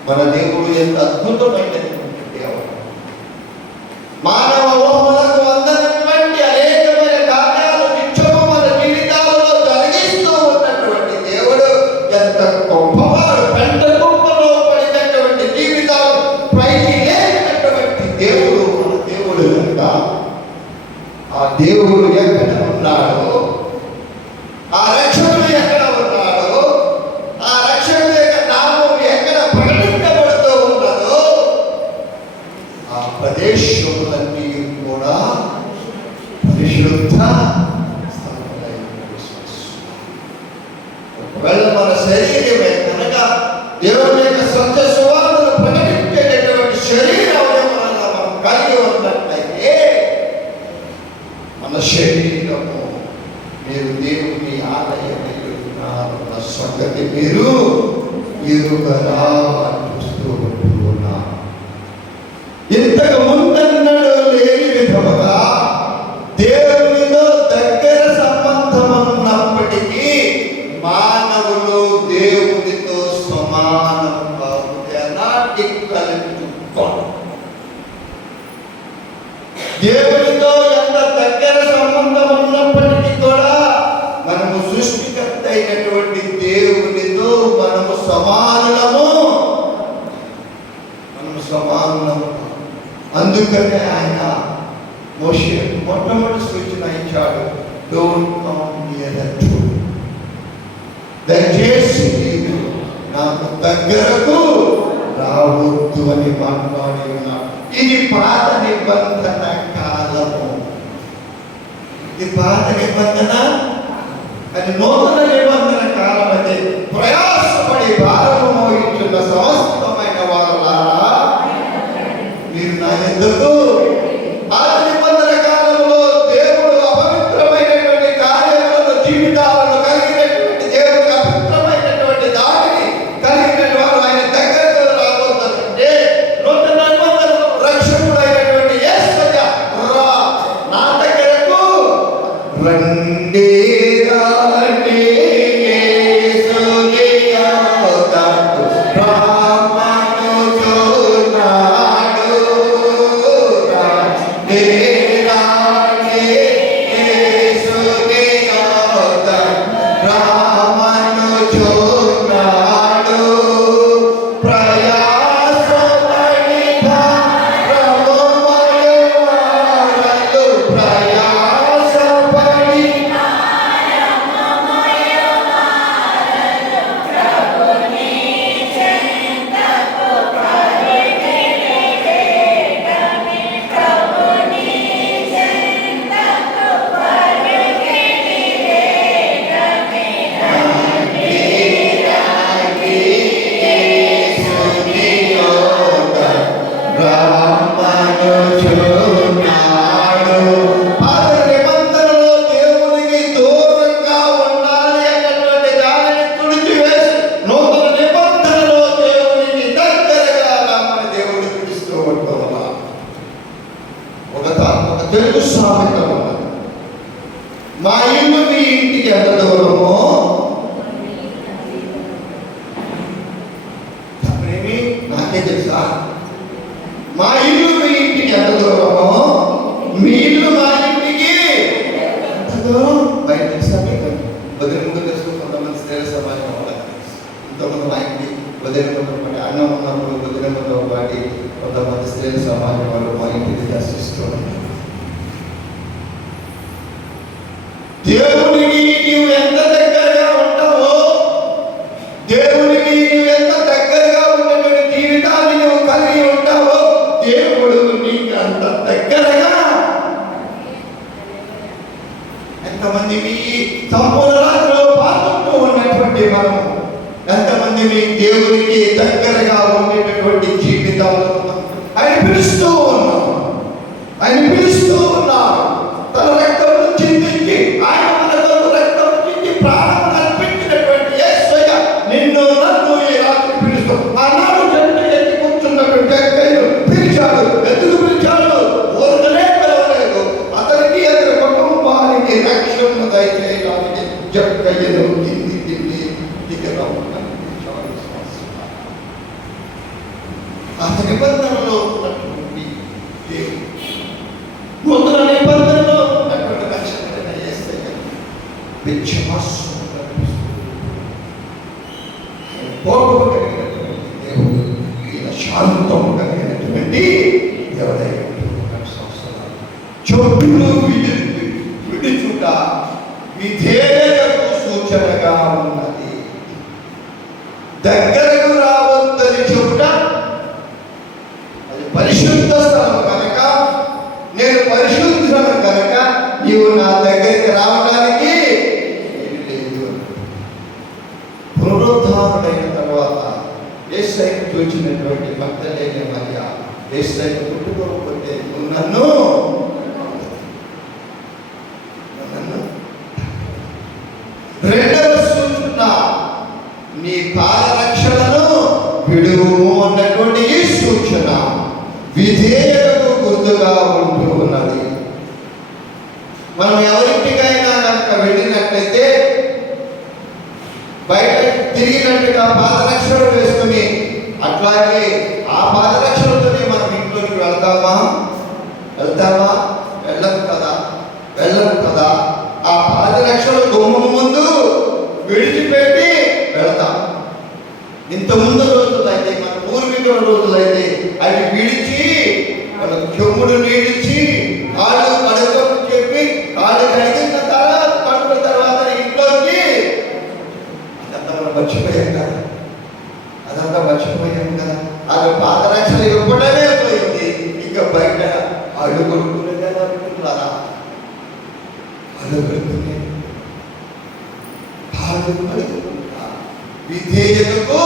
మన దేవుడు ఎంత అద్భుతమైనటువంటి దేవుడు. మానవ ఊహలకు అందనటువంటి అనేకమైన కార్యాలు నిత్యము మన జీవితాలలో జరిగిస్తూ ఉన్నటువంటి దేవుడు ఎంత గొప్పవాడు. పెద్ద గొప్పలో పడినటువంటి జీవితాలు పైకి లేనటువంటి దేవుడు మన దేవుడు కనుక ఆ దేవుడు ఎక్కడ ఉన్నాడో, ఆ రక్షకుడు ఎక్కడ ఉన్నాడో, ఆ రక్షకుడు యొక్క నామం ఎక్కడ ప్రకటించబడుతూ ఉన్నదో ఆ ప్రదేశములన్నీ కూడా పరిశుద్ధ స్థలములై ఒకవేళ మన శరీరమే కనుక దేవుని యొక్క సత్య సువార్తను ప్రకటించేటటువంటి శరీరం మనం కలిగి ఉన్నట్లయితే మన శరీరము మీరు దేవుని ఆలయమై ఉన్నారన్న సంగతి మీరు ఎరుగరా చూస్తూ ఉంటున్నారు. ఇంతకు ముందన్నడు లేని విధముగా దేవునితో దగ్గర సంబంధం ఉన్నప్పటికీ మానవులు దేవునితో సమానంగా ఎలాంటి దేవునితో ఎంత దగ్గర సంబంధం ఉన్నప్పటికీ కూడా మనము సృష్టికర్త అయినటువంటి దేవునితో మనము సమానులము. అందుకనే ఆయన మోషేకు మొట్టమొదటి సూచన ఇచ్చాడు, don't come near the truth. దయచేసి నీవు నాకు దగ్గరకు రావద్దు అని మాట్లాడి ఉన్నాడు. ఇది పాత నిబంధన కాలము. ఇది పాత నిబంధన, అది నూతన నిబంధన కాలం. అయితే ప్రయాసపడి భారము మోయించున్న సమస్తమైన వారులారా మీరు నా ఎందుకు పాత నిబంధన కాలంలో దేవుడు అపవిత్రమైనటువంటి కార్యాలను జీవితాలను కలిగినటువంటి దేవుడికి అపవిత్రమైనటువంటి దాడిని కలిగినటువంటి వారు ఆయన దగ్గరకు రాబోతుంటే నూతన నిబంధనలో రక్షకుడు అయినటువంటి యేసయ్య నా దగ్గరకు రండి ఒక తెలుగు సామెత ఉన్నది. మా ఇల్లు మీ ఇంటికి ఎంత దూరమో తప్పేమి నాకే తెలుసా. మా ఇల్లు మీ ఇంటికి ఎంత దూరమో మీ ఇల్లు మా ఇంటికి ఎంత దూరం. బయట తెలుసా మీకు? వదిలిముందు తెలుసు. కొంతమంది స్త్రీల సమాజం వాళ్ళకి తెలుసు. ఇంతమంది మా ఇంటి వదిలిముందు పాటి అన్నం ఉన్నప్పుడు వదిలిముందు పాటి కొంతమంది స్త్రీల సమాజం వాళ్ళు మా ఇంటిని దర్శిస్తూ ఉంటారు. దేవునికి నీవు ఎంత దగ్గరగా ఉంటావో, దేవునికి నీవు ఎంత దగ్గరగా ఉన్నటువంటి జీవితాన్ని నువ్వు కలిగి ఉంటావో, దేవుడు నీకు అంత దగ్గరగా. ఎంతమంది మీ సంపూర్ణ రాత్రిలో పాల్గొంటూ ఉన్నటువంటి మనము ఎంతమంది మీ దేవునికి దగ్గరగా ఉండేటటువంటి జీవితాలు ఆయన పిలుస్తూ ఉన్నాం. ఆయన పిలుస్తూ ఉన్నారు. తన రక్తం చిందించి ఆయన మన కొరకు రక్తం చింది ప్రాణం అర్పించినటువంటి యేసయ్య నిన్ను నన్ను ఈ రాత్రి పిలుస్తూ ఆనాడు చెట్టు ఎత్తి కూర్చున్నటువంటి జక్కయ్యను పిలిచాడు. ఎందుకు పిలిచాడు? ఊరకనే పిలవలేదు. అతనికి అతని కుటుంబానికి రక్షణ దయచేయడానికి జక్కయ్యను కింది దిగడం ఆ నిబంధనలో ఉన్నటువంటి నూతన నిబంధనలో ఉన్నటువంటి రక్షణ యేసయ్య విశ్వాసం కలిగినటువంటి దేవుడు, ఈయన శాంతం కలిగినటువంటి దేవుడై చోటును విడిచుట విధేయతకు సూచనగా ఉన్నది. దగ్గరకు రావద్దని చెప్పుట అది పరిశుద్ధ స్థలం కనుక, నేను పరిశుద్ధులను కనుక నీవు నా దగ్గరికి రావడానికి లేదు. పునరుద్ధారుడైన తర్వాత యేసయ్యను చూచినటువంటి భక్తులైన మరియ యేసయ్యను పుట్టుకోకపోతే నువ్వు నన్ను రెండవ సూచన నీ పాదరక్షలను విడువుము అన్నటువంటి ఈ సూచన విధేయతకు గుర్తుగా ఉంటూ ఉన్నది. మనం ఎవరింటికైనా కనుక వెళ్ళినట్లయితే బయట తిరిగినట్టుగా పాదరక్షలు వేసుకుని అట్లాగే ఆ పాదరక్షలతోనే మనం ఇంట్లోకి వెళ్తామా? వెళ్ళం కదా. ఆ పాదరక్షలు గుమ్మం ముందు విడిచిపెట్టి వెళతాం. ఇంత ముందు రోజులైతే మన పూర్వీకుల రోజులైతే అవి విడిచి వాళ్ళ చెమ్ముడు నీడిచి కాళ్ళు కడుక్కొని చెప్పి కాళ్ళు కడిగిన తర్వాత కడుపుల తర్వాత ఇంట్లోకి అదంతా మనం మర్చిపోయాం కదా. అది పాదరక్షలు ఇవ్వడమే పోయింది. ఇక బయట అడుగుడుకునే కదా అనుకుంటున్నారా? అడుగుడుకునే విధేయతకు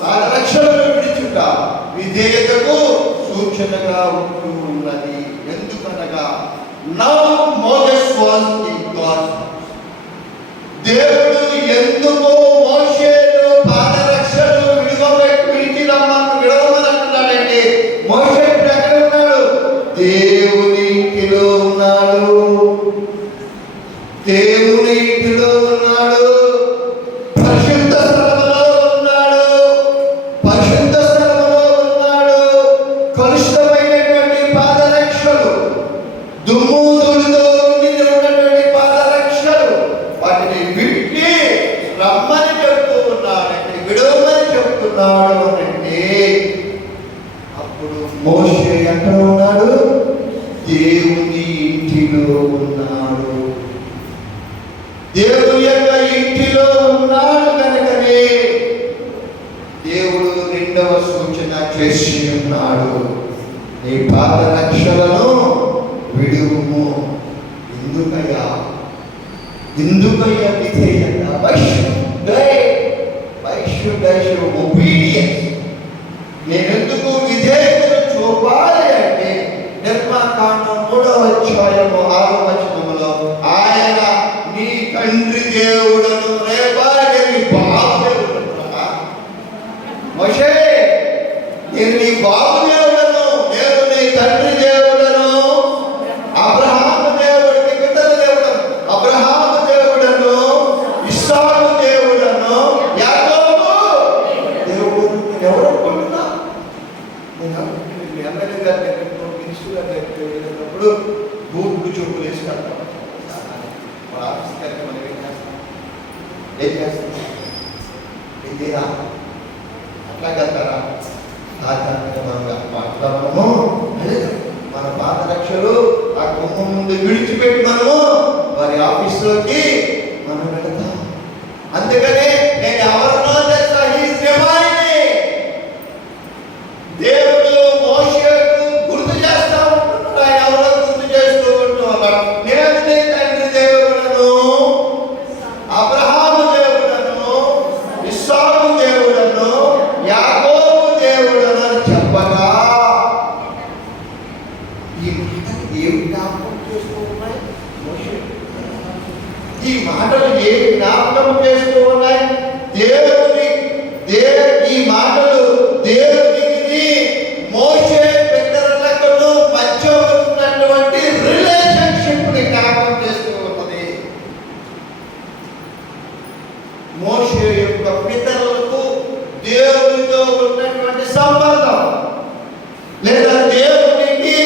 పాదరక్షలను విడిచుట విధేయతకు సూచనగా ఉంటూ ఉన్నది. ఎందుకనగా now Moses was in God's house. దేవుడు ఎందుకు మోషేను పాదరక్షలు విడిచి విడవమని అంటున్నాడంటే, మోషే ఎక్కడ ఉన్నాడు? దేవుని ఇంటిలో ఉన్నాడు. దేవుని ఇంటిలో ఉన్నాడు. పరిశుద్ధ స్థలంలో ఉన్నాడు. పరిశుద్ధ స్థలంలో ఉన్నాడు. కలుషితమైనటువంటి పాదరక్షలు, దుమ్ము ధూళితో ఉన్నటువంటి పాదరక్షలు, వాటిని విడిచి రమ్మని చెప్తూ ఉన్నాడు, విడవమని చెప్తున్నాడు అంటే అప్పుడు మోషే ఎక్కడ ఉన్నాడు? దేవుని ఇంటిలో ఉన్నాడు. దేవుని యొక్క ఇంటిలో ఉన్నాడు కనుకనే దేవుడు రెండవ సూచన చేసి ఉన్నాడు. నీ పాదరక్షలను విడువుము. ఎందుకయ్యా విధేయత? నేనెందుకు విధేయతను చూపాలి అంటే నిర్మాకాండం 3వ అధ్యాయము 6వ వచనములో ఆయన నీ తండ్రి దేవుడను రేపాడి బాబు దేవుడు. మోషే నేను నీ బాబు దేవుడను, నేను నీ తండ్రి దేవుడను. వెళ్ళినప్పుడు బూట్లు చెప్పులు వేసుకుంటాం. మన ఆఫీస్ దగ్గర మనం ఏం చేస్తాం ఇదేనా అట్లా కట్టారా ఆధ్యాత్మికంగా మాట్లాడము. మన పాత రక్షలు ఆ కుటుంబం ముందు విడిచిపెట్టి మనము వారి ఆఫీసులోకి మనం వెళతాం. అందుకనే నేను ఎవరినో తెలుసా, దేవుడు మోషేకు గుర్తు చేస్తా ఉంటున్నాడు. ఆయన ఎవరో గుర్తు చేస్తూ ఉంటున్నాడు. నేను నీ తండ్రి దేవుడను, అబ్రహాము దేవుడను, ఇస్సాకు దేవుడను, యాకోబు దేవుడను అని చెప్పగా ఈ మాటలు ఏమి జ్ఞాపకం చేస్తూ ఉన్నాయి? ఈ మాటలు ఏమి జ్ఞాపకం చేస్తూ ఉన్నాయి? ఈ మాటలు దేవునికి మోషే పితరులకు మధ్య ఉన్నటువంటి రిలేషన్షిప్ ని జ్ఞాపకం చేస్తూ ఉన్నది. మోషే యొక్క పితరులకు దేవునితో ఉన్నటువంటి సంబంధం, లేదా దేవునికి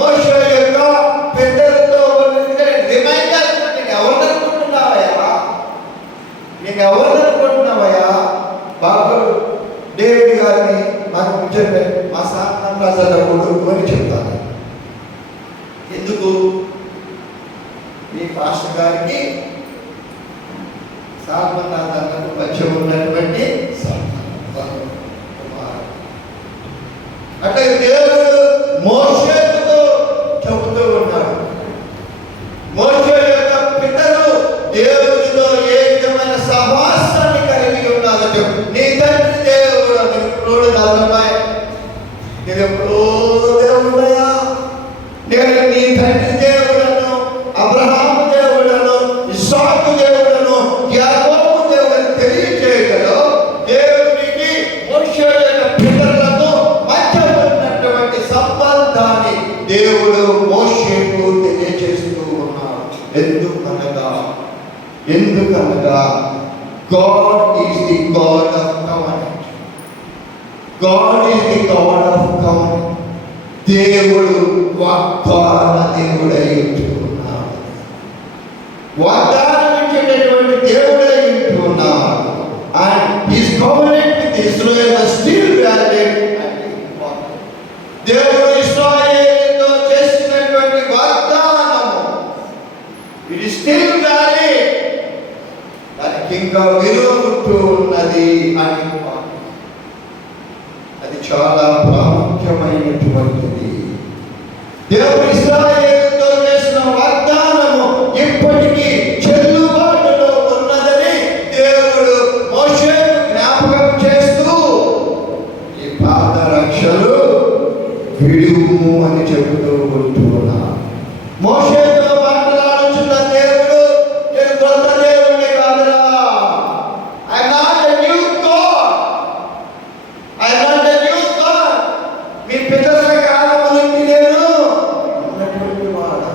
మోషే యొక్క పితరులతో రిమైండర్. నేను ఎవరిననుకుంటున్నావయ్యా? బాబు డేవిడ్ గారిని నాకు చెప్పే మా సాధన రాజాల కొడుకు అని చెప్తాను. ఎందుకు? మీ పాస్టర్ గారికి సాధన రాజాలకు మధ్య ఉన్నటువంటి అంటే దేవుడు మోషేతో చెబుతూ ఉన్నాడు. మోషే యొక్క పితరు దేవుడితో ఏ విధమైన సహవాసాన్ని కలిగి ఉన్నారో చెప్పు. నీ తండ్రి దేవుడు అని ఎప్పుడు కాదమ్మాయి, నేను ఎప్పుడో దేవుడయా, నేను నీ తండ్రి దేవుడను, అబ్రహాము దేవుడను, ఇస్సాకు దేవుడను, యాకోబు దేవుడని తెలియజేయగలవు. దేవునికి మోషే యొక్క పితరులకు మధ్య ఉన్నటువంటి సంబంధాన్ని దేవుడు మోషేకు తెలియజేస్తూ ఉన్నాడు. ఎందుకనగా God is the God of covenant. God is the God of covenant. దేవుడు వాగ్దాన దేవుడై ఉంటున్నాడు. వాగ్దానం ఇచ్చేటటువంటి దేవుడై ఉంటున్నాడు. And his covenant with Israel is still valid. దేవుడు ఇశ్రాయేలుతో చేసినటువంటి వాగ్దానము it is still valid. దానికి ఇంకా విలువ ఉంటూ ఉన్నది అని అది చాలా ప్రాముఖ్యమైనటువంటిది. దేవుడు ఇశ్రాయేలుతో చేసిన వాగ్దానము ఇప్పటికీ చెల్లుబాటులో ఉన్నదని దేవుడు మోషేకు జ్ఞాపకం చేస్తూ ఈ పాత రక్షలు విడుము అని చెబుతూ ఉంటున్నాడు. మోషేతో మాట్లాడుచున్న దేవుడు నేను కొత్త దేవుడిని కాదురా. I am not a new God. I am not a new God. మీ పితరుల కాలం నుండి నేను ఉన్నటువంటి వాడు.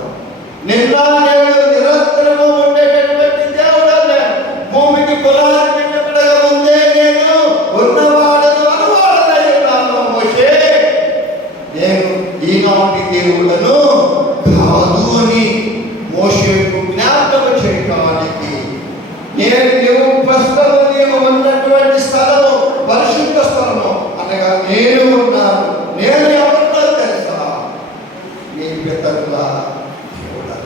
నిన్న నేడు నిరంతరము ఉండేటటువంటి దేవుడు. భూమికి పునాది పెట్టబడక ముందే నేను ఉన్నవాడను అనువాడనై ఉన్నాను. మోషే నేను ఈనాటి దేవుడను కాదు అని మోషేకు జ్ఞాపకం చేయడానికి నేను ప్రస్తుతం నీవు ఉన్నటువంటి స్థలము పరిశుద్ధ స్థలము అనగా నేను ఉన్నాను. నేను ఎవరితో తెలుసా? నీ పితరుల దేవుడు.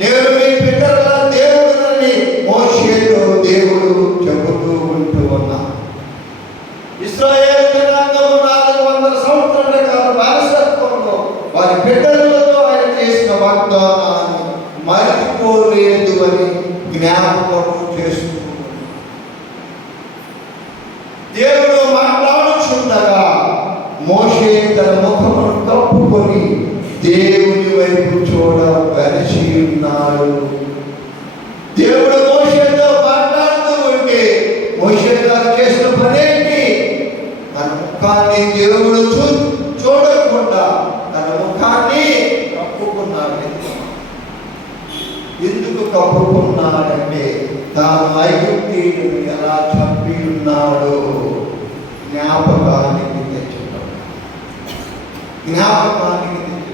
నేను మీ పితరుల దేవుడని మోషేతో దేవుడు చెబుతూ ఉంటూ ఉన్నా. ఇశ్రాయేలు జనాంగము 400 సంవత్సరాల కాలం బానిసత్వంలో వారి పితరులతో ఆయన చేసిన వాగ్దానాన్ని మర్చిపోలేదు అని జ్ఞాపకం చేస్తూ దేవుడు మాట్లాడుచుండగా మోషే తన ముఖమును కప్పుకొని దేవుని వైపు చూడ వెరచి ఉన్నాడు. దేవుడు మోషేతో మాట్లాడుతూ ఉంటే మోషే గారు చేసిన పనేంటి? తన ముఖాన్ని దేవుడు చూడకుండా తన ముఖాన్ని కప్పుకున్నాడు. ఎందుకు కప్పుకున్నాడంటే తాను ఐగుప్తీయులను ఎలా చంపి ఉన్నాడో జ్ఞాపకానికి తెచ్చుకున్నాడు. జ్ఞాపకానికి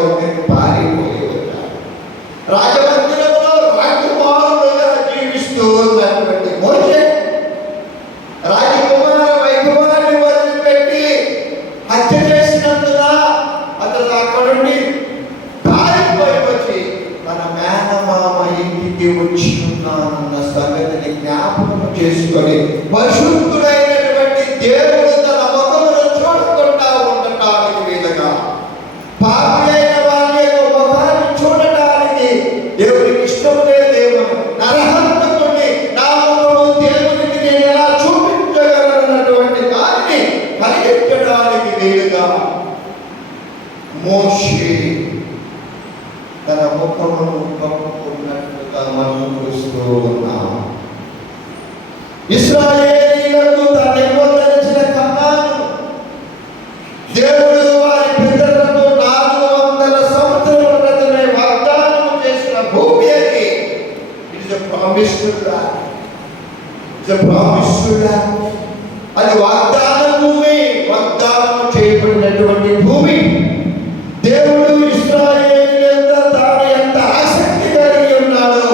దగ్గరికి పారిపోయి వచ్చారు. రాజమందిరంలో రాజకుమారులుగా జీవిస్తూ ఉన్నటువంటి మోషే రాజకుమార వైభవాన్ని వదిలిపెట్టి హత్య చేసినందున అతను అక్కడ నుండి పారిపోయి వచ్చి తన మేనమామ ఇంటికి వచ్చి ఉన్నానన్న సంగతిని జ్ఞాపకం చేసుకొని పరిశుద్ధుడైనటువంటి దేవుడు తన ముఖమును చూడకుండా ఉండటానికి వీలుగా పాపి అయిన వారి యొక్క ముఖాన్ని చూడటానికి దేవుడికి ఇష్టం లేదేమో, నరహంతకుడిని నా ముఖము దేవునికి నేను ఎలా చూపించగలనటువంటి దానిని కలిగించడానికి వీలుగా మోషే తన ముఖమును కప్పుకున్నట్లుగా మనం చూస్తూ ఉన్నాం. ఇశ్రాయేలీయులకు తాను నిబంధించిన కన్నాను దేవుడు వారి పితరులకు 400 సంవత్సరాల క్రితమే వాగ్దానం చేసిన భూమి అది. It's a promised land. It's a promised land. అది వాగ్దాన భూమి, వాగ్దానం చేయబడినటువంటి భూమి. దేవుడు ఇశ్రాయేలీయులతో తాను ఎంత ఆసక్తి కలిగి ఉన్నాడో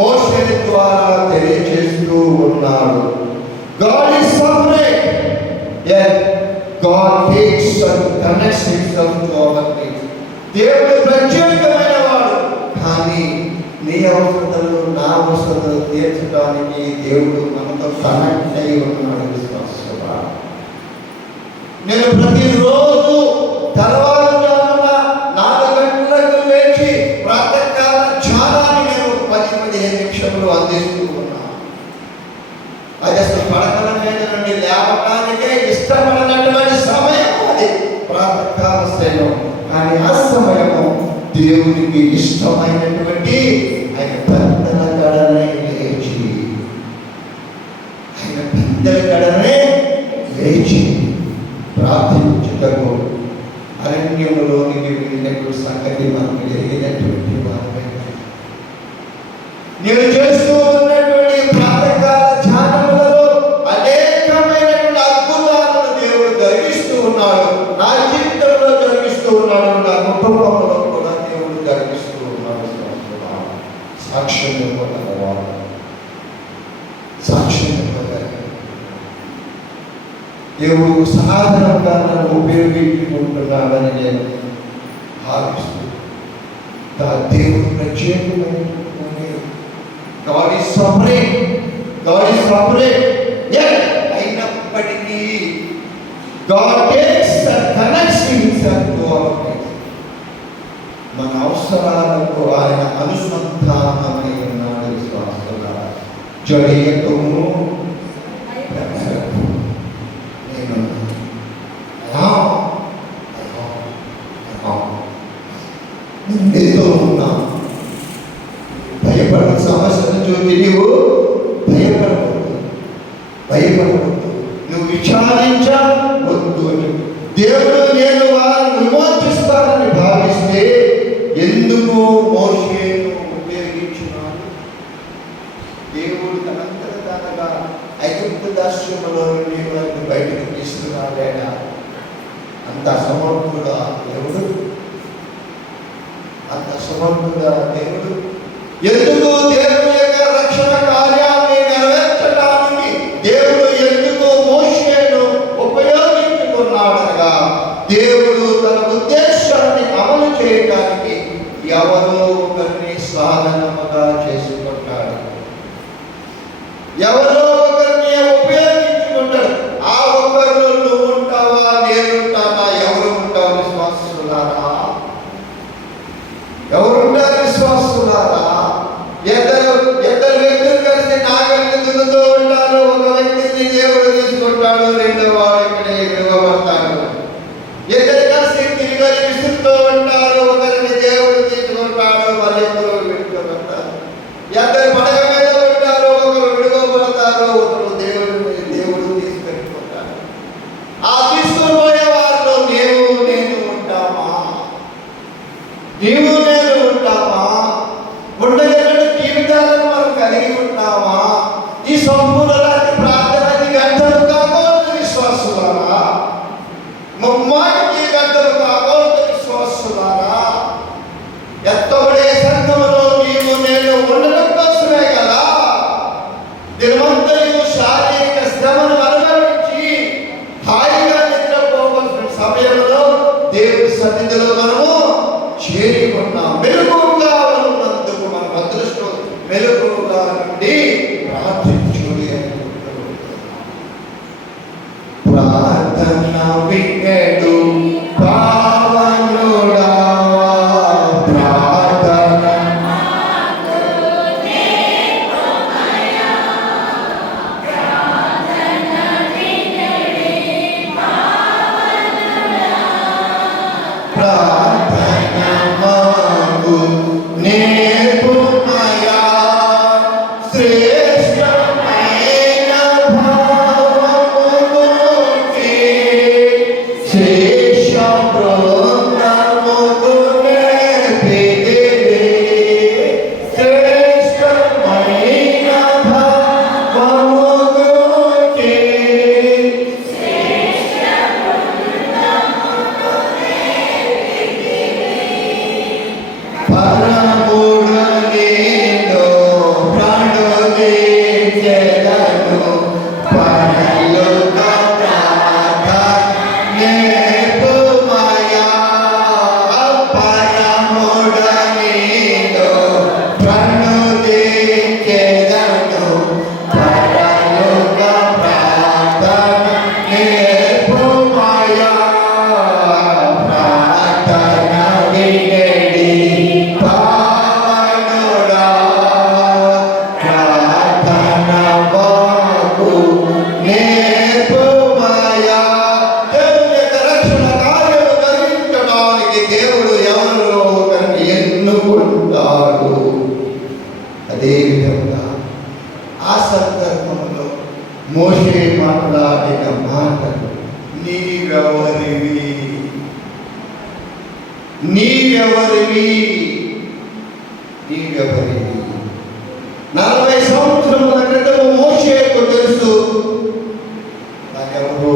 మోషే ద్వారా తెలియజేస్తూ ఉన్నాడు. God is separate, yet God takes and connects himself to our needs. దేవుడు ప్రత్యేకమైన వాడు, కానీ నీ అవసరతలు నా అవసరతలు తీర్చడానికి దేవుడు మనతో కనెక్ట్ అయి ఉన్నాడు. విశ్వాసమా, నేను ప్రతిరోజు తెల్లవారుజామున 4 గంటలకు లేచి ప్రాతకాల ధ్యానాన్ని నేను 10-15 నిమిషములు అందిస్తూ ఉన్నాను. అది అసలు పడకల మీద నుండి లేవటానికే ఇష్టపడినటువంటి సమయం అది ప్రాతకాల సమయం. కానీ ఆ సమయము దేవునికి ఇష్టమైనటువంటి ఆయన పెద్దల గడనే లేచి ప్రార్థించుటకు అరణ్యములోనికి వెళ్ళినప్పుడు సంగతి మనకు ఎరిగినటువంటి వారమే. నేను చేస్తూ ఉన్నటువంటి ప్రాతకాల ధ్యానములలో అనేకమైనటువంటి అద్భుతాలను దేవుడు జరిగిస్తూ ఉన్నాడు. నా జీవితంలో జరిగిస్తూ ఉన్నాడు, నా కుటుంబంలో కూడా దేవుడు జరిగిస్తూ ఉన్నాడు. సాక్ష్యం ఇవ్వగలవాడు, సాక్ష్యం ఇవ్వగలరు. దేవుడు సాధనంగా నన్ను ఉపయోగించుకుంటున్నాడని నేను భావిస్తూ దేవుడు ప్రత్యేకమైన God is separate. God is separate. Yet అయినప్పటికీ God takes and connects himself to our needs. మన అవసరాలకు ఆయన అనుసంధానమై ఉన్నాడు. విశ్వాసులారా, జడియకము నీతో ఉన్నా. భయపడిన సమస్యను చూసి నీవు భయపడవద్దు, నువ్వు విచారించవద్దు. దేవుడు నేను వారిని విమోచిస్తానని భావిస్తే ఎందుకు మోషేను ఉపయోగించున్నాడు? దేవుడు తనంతటగా ఐగుప్తు దాస్యములో నుండి వారిని బయటకు తీసుకురాలేడా? అంత అసమర్థుడా దేవుడు? అంత అసమర్థుడా దేవుడు? ఎందుకు దేవుని యొక్క రక్షణ కార్యాన్ని నెరవేర్చడానికి దేవుడు ఎందుకు మోషేను ఉపయోగించుకున్నాడనగా, దేవుడు తన ఉద్దేశాన్ని అమలు చేయడానికి ఎవరో ఒకరిని సాధనముగా చేసుకుంటాడు, ఎవరో ఒకరిని ఉపయోగించుకుంటాడు. ఆ ఒకరు నువ్వు ఉంటావా, నేనుంటానా? ఎవరు ఉంటారు? విశ్వాసులారా, ఎవరుంటారు? విశ్వాసులారా, ఇద్దరు వ్యక్తులు కలిసి నాగలిని దున్నుతూ ఉంటారు. ఒక వ్యక్తిని దేవుడు తీసుకుంటాడు, రెండో వాడు ఇక్కడే ఎగరబడతాడు. ఇద్దరు కలిసి తిరిగి విసురుతూ ఉంటారు, ఒకరిని దేవుడు తీసుకుంటాడు, మరొకరు విడిపోతారు. ఇద్దరు పడగ మీద ఉంటారు, ఒకరు విడిపోబడతారు, ఒకరు దేవుడు తీసుకెళ్ళిపోతాడు. ఆ తీసుకుపోయే వారిలో నేను ఉంటామా? నీవు నేను ఉంటామా? ఉండగలిగిన జీవితాలను మనం కలిగి ఉంటామా? ఈ సంపూర్ణ ప్రార్థనకి గంటలు కాకూడదు విశ్వాసులారా, ముమ్మాటికి గంటలు కాకూడదు విశ్వాసులారా. సమయంలో దేవుడి సన్నిధిలో మనము చేరి ఉన్నాం. మెలకువగా ఉన్నందుకు మనం అదృష్టం. మెలకువగా నుండి ప్రార్థించుడి అని ప్రార్థన వినేడు పావనుడా, ప్రార్థన ప్రార్థన మాకు నేర్పుమయా, శ్రేష్టమైన భావమును శేష బృందముకు నేర్పితివి, శ్రేష్టమైన భావమును పరముడు నీలో ప్రణుదించెదను, పరలోక ప్రార్థన నేర్పుమయా, పరముడు నీలో ప్రణుదించెదను, పరలోక ప్రార్థన నేర్పుమయా, ప్రార్థన వినేడి పావనుడా, ప్రార్థన మాకు నేర్పుమయా. దేవుని యొక్క రక్షణ కార్యము జరిగించడానికి దేవుడు ఎవరిలో ఒకరిని ఎన్నుకుంటాడు. అదేవిధంగా ఆ సందర్భంలో మోషే మాట్లాడిన మాటలు, నీవెవరివి, నీవెవరివి, నీవెవరివి. 40 సంవత్సరముల క్రితం మోషేకు తెలుసు తనెవరో.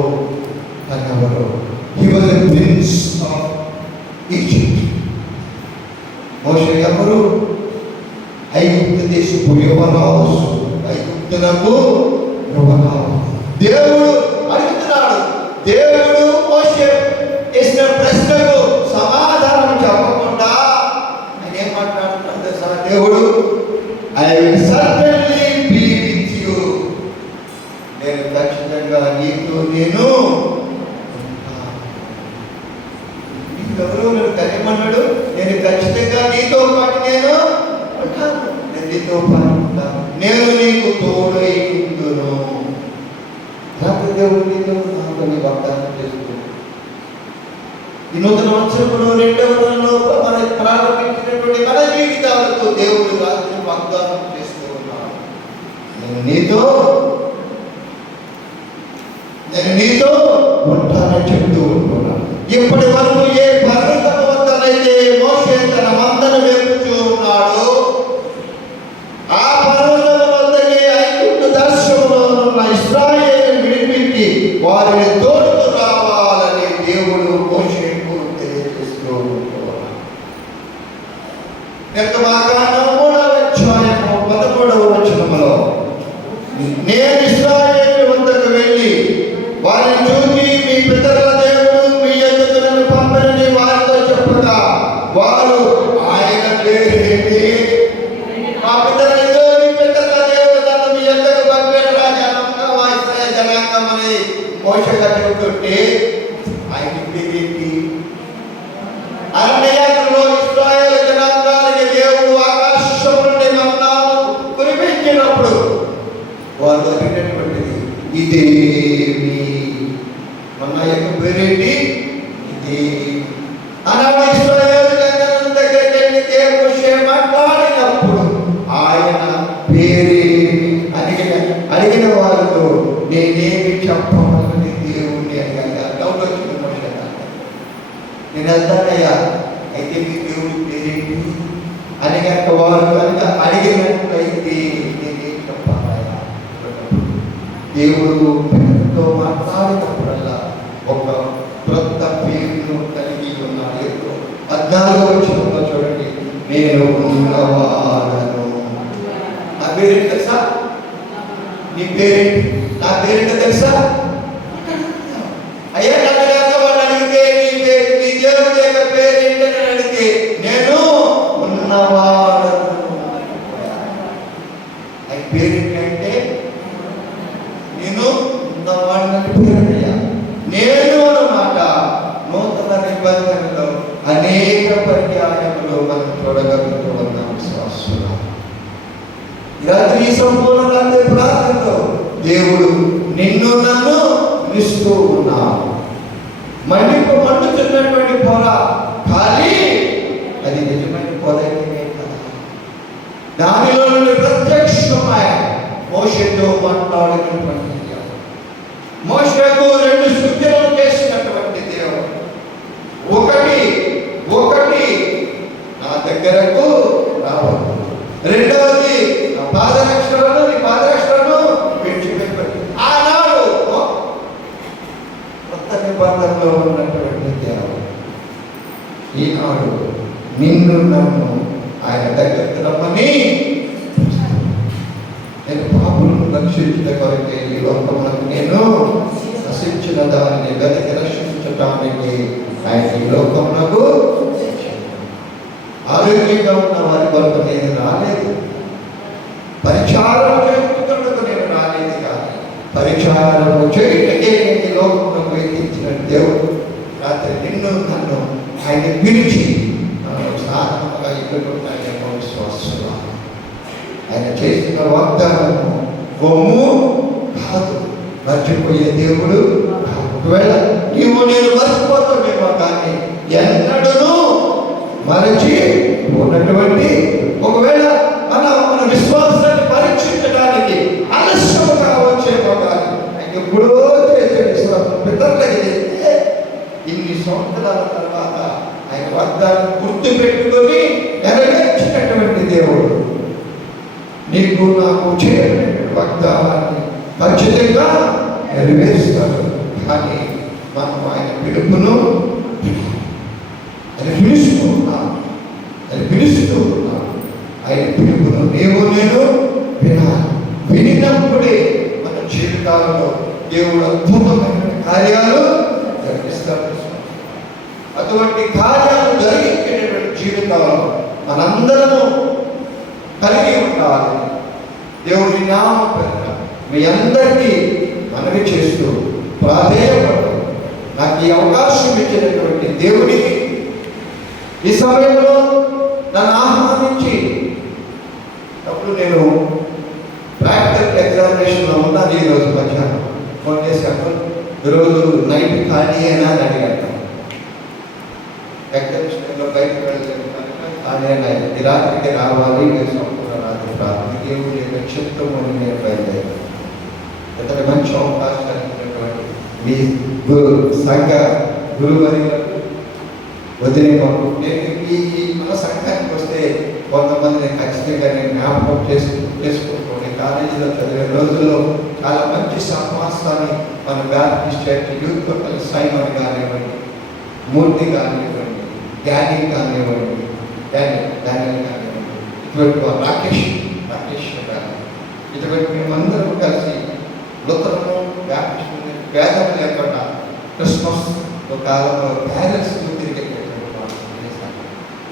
He was a prince of Egypt. మోషే ఎవరు? ఐగుప్తు దేశపు యువరాజు, ఐగుప్తులకు యువరాజు. దేవుడు అడుగుతున్నాడు. దేవుడు మోషే వేసిన ప్రశ్నకు సమాధానం చెప్పకుండా ఆయన ఏం మాట్లాడుతున్నాడు తెలుసా? దేవుడు I will certainly be with you. నేను ఖచ్చితంగా నీతో నేను నీవెవరో నేను కనిమన్నాడు. నేను ఖచ్చితంగా నీతో పాటు నేను ఉంటాను. నేను నీతో పాటు ఉంటాను. నేను నీకు తోడై ఉందును. రాత్రి దేవుడు నీతో నాతో వాగ్దానం చేస్తున్నాడు. ఈ నూతన సంవత్సరంలో 2వ నెలలో మన ప్రారంభించినటువంటి మన జీవితాలతో దేవుడు రాత్రి వాగ్దానం చేస్తూ ఉన్నాడు. నేను నీతో ఉంటానని చెప్తూ ఉంటున్నాను. ఇప్పటి వరకు ఏ పర్వతం వద్దనైతే మోషే తన మందను వేపుతూ ఉన్నాడో, ఆ పర్వతం వద్దకి ఐగుప్తు దేశంలో ఉన్న ఇశ్రాయేలును విడిపించి వారిని తోడుకు రావాలని దేవుడు మోషేకు తెలియజేస్తూ ఉంటున్నాడు. నిర్గమాకాండం 3వ అధ్యాయము 13వ వచనములో, నేను ఇశ్రాయేలు వద్దకు వెళ్ళి వారిని చూసి మీ పితరుల దేవుడు మీ యొద్దకు నన్ను పంపనని వారితో చెప్పగా, వారు ఆయన పేరేంటి, మా పితరుల దేవుడు నన్ను మీ యొద్దకు పంపాడు జనంగా మా ఇశ్రాయేలు జనాంగం అని మోషేగా చెబుతుంటే, ఆయన పేరేంటి? అరణ్యయాత్రలో ఇశ్రాయేలు జనాంగానికి దేవుడు ఆకాశం నుండి మన్నాను కురిపించినప్పుడు వారు అడిగినటువంటిది ఇదేమి, మన్నా యొక్క పేరేంటి? ఇది. ఆనాడు ఇశ్రాయేలు జనాంగం దగ్గరికి వెళ్ళి మోషే మాట్లాడినప్పుడు ఆయన పేరేమి అడిగిన వారితో నేనేమి చెప్పమని దేవుణ్ణి అడిగాను. డౌట్ వచ్చింది మోషే. నేను వెళ్తానయ్యా, అయితే మీ దేవుడి పేరేంటి అని కనుక వారు కనుక అడిగినట్లయితే నేనేం చెప్పాలయ్యా? దేవుడు పిల్లలతో మాట్లాడినప్పుడల్లా ఒక క్రొత్త పేరును కలిగి ఉన్నాడు. 14వ వచనంలో చూడండి, నేను ఉన్నవాడను. నా పేరేంటి తెలుసా? నీ పేరేంటి? నా పేరేంటో తెలుసా? అయ్యా నన్ను కనుక వాళ్ళు అడిగితే ఉన్నవాడను. ఆయన పేరేంటంటే నేను ఉన్నవాడిని పేరయ్యా. నేను అన్నమాట నూతన నిబంధనలో అనేక పర్యాయములు మనం చూడగలుగుతూ ఉన్నాం. విశ్వాసులు రాత్రి సంపూర్ణ రాత్రి ప్రార్థనలో దేవుడు నిన్ను నన్ను పిలుస్తూ ఉన్నాడు. మండుతున్నటువంటి పొర ఖాళీ, అది నిజమైన పొర అయితే కదా. దానిలో నుండి ప్రత్యక్షమై మోషేతో మాట్లాడినటువంటి మోషేకు 2 సూచనలు చేసినటువంటి దేవుడు. ఒకటి నా దగ్గరకు రావద్దు. రెండవది నా పాదరక్షలను నీ పాదరక్షలను విడిచిపెట్టండి. ఆనాడు కొత్త నిబంధనలో ఉన్నటువంటి దేవుడు ఈనాడు నిన్ను నన్ను ఆయన దగ్గరకు రమ్మని, నేను పాపులను రక్షించిన కొరకే ఈ లోకములకు నేను నశించిన దానిని వెతికి రక్షించటానికి ఆయన ఈ లోకములకు ఆరోగ్యంగా ఉన్న వారి కొరకు నేను రాలేదు, పరిచారం చేసుకున్నందుకు నేను రాలేదు, కానీ పరిచారం చేయటకే ఈ లోకములకు ఎక్కించిన దేవుడు రాత్రి నిన్ను నన్ను ఆయన పిలిచి సాధనగా ఎదుర్కొంటాయేమో. విశ్వాసులు ఆయన చేసిన వాగ్దానము గొమ్ము కాదు, మర్చిపోయే దేవుడు. ఒకవేళ నీవు నేను మర్చిపోతామేమో, కానీ ఎన్నడూ మరచి ఉన్నటువంటి ఒకవేళ మన విశ్వాసాన్ని పరీక్షించడానికి ఆలస్యముగా వచ్చేమో, కానీ ఆయన ఎప్పుడో చేసే విశ్వాసం పితరులకి చేస్తే ఇన్ని సంవత్సరాల తర్వాత ఆయన వాగ్దానం గుర్తు పెట్టుకొని నెరవేర్చినటువంటి దేవుడు నీకు నాకు చేయటువంటి వాగ్దానాన్ని ఖచ్చితంగా నెరవేరుస్తాడు. కానీ మనం ఆయన పిలుపును పిలుస్తూ ఉన్నాం. ఆయన పిలుపును నీవు నేను వినాలి. వినినప్పుడే మన జీవితాలలో దేవుడు అద్భుతమైన కార్యాలు జరిగిస్తాడు. అటువంటి కార్యాలు జరిగించేటటువంటి జీవితాలను మనందరము కలిగి ఉండాలి. దేవుడి నామం పేరున మీ అందరికీ మనవి చేస్తూ ప్రాధేయపడు. నాకు ఈ అవకాశం ఇచ్చినటువంటి దేవుడికి, ఈ సమయంలో నన్ను ఆహ్వానించి అప్పుడు నేను ప్రాక్టికల్ ఎగ్జామినేషన్లో ఉన్నాను. ఈరోజు మధ్యాహ్నం ఫోన్ చేశాను, ఈరోజు నైట్ ఖాళీ అయినా అని అడిగాను. ఎగ్జామినేషన్లో బయటకు వెళ్ళలేదు, కానీ ఈ రాత్రికి రావాలి, సంపూర్ణ రాత్రి ప్రార్థన దేవుడి యొక్క చిత్తము నేను బయలుదేరాను. ఇతర మంచి అవకాశాలు ఇచ్చినటువంటి మీ సంఘ గురువర్యులకు వదిలేమకు, నేను ఈ మన సంఘానికి వస్తే కొంతమందిని ఖచ్చితంగా నేను జ్ఞాపకం చేసుకుంటున్నాను. కాలేజీలో చదివే రోజుల్లో చాలా మంచి సమాసాన్ని మన బ్యాప్టిస్ట్ చర్చ్ యూత్ పక్కన సైమన్ కానివ్వండి, మూర్తి కానివ్వండి, డ్యానీ కానివ్వండి, డానియల్ కానివ్వండి, ఇటువంటి రాకేష్ గారు, ఇటువంటి మేమందరం కలిసి లుతరను బ్యాప్టిస్ట్ భేదం లేకుండా క్రిస్మస్ కాలంలో ప్యారెంట్స్ తిరిగేటటువంటి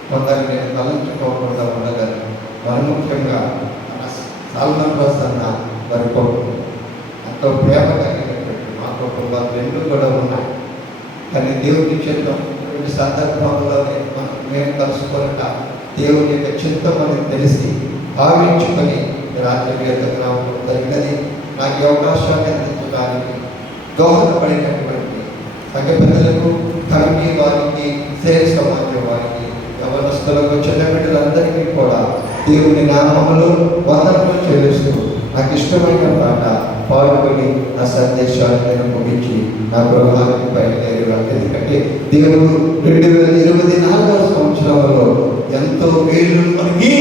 కొందరు నేను తలంచుకోకుండా ఉండగలను. మరి ముఖ్యంగా సాల్మన్ బస్ అన్న వారి కుటుంబం ఎంతో ప్రేమ కలిగినటువంటి మా కుటుంబాలు 2 కూడా ఉన్నాయి. కానీ దేవుడి చిత్తం సందర్భంలోనే మేము కలుసుకోలేక దేవుడి యొక్క చిత్తం అని తెలిసి భావించుకొని రాత్రి గ్రామంలో జరిగినది. నాకు ఈ అవకాశాన్ని అందించడానికి దోహదపడినటువంటి సంఘ పెద్దలకు, కమిటీ వారికి, సేవ సమాజం వారికి, యవనస్తులకు, చిన్న బిడ్డలందరికీ కూడా దేవుని నామములు వందనములు చెల్లిస్తూ నాకు ఇష్టమైన పాట పాడుకొని నా సందేశాన్ని నేను ముగించి నా గృహానికి బయలుదేరి. ఎందుకంటే దేవుడు 2024వ సంవత్సరంలో ఎంతో మేలు మనకి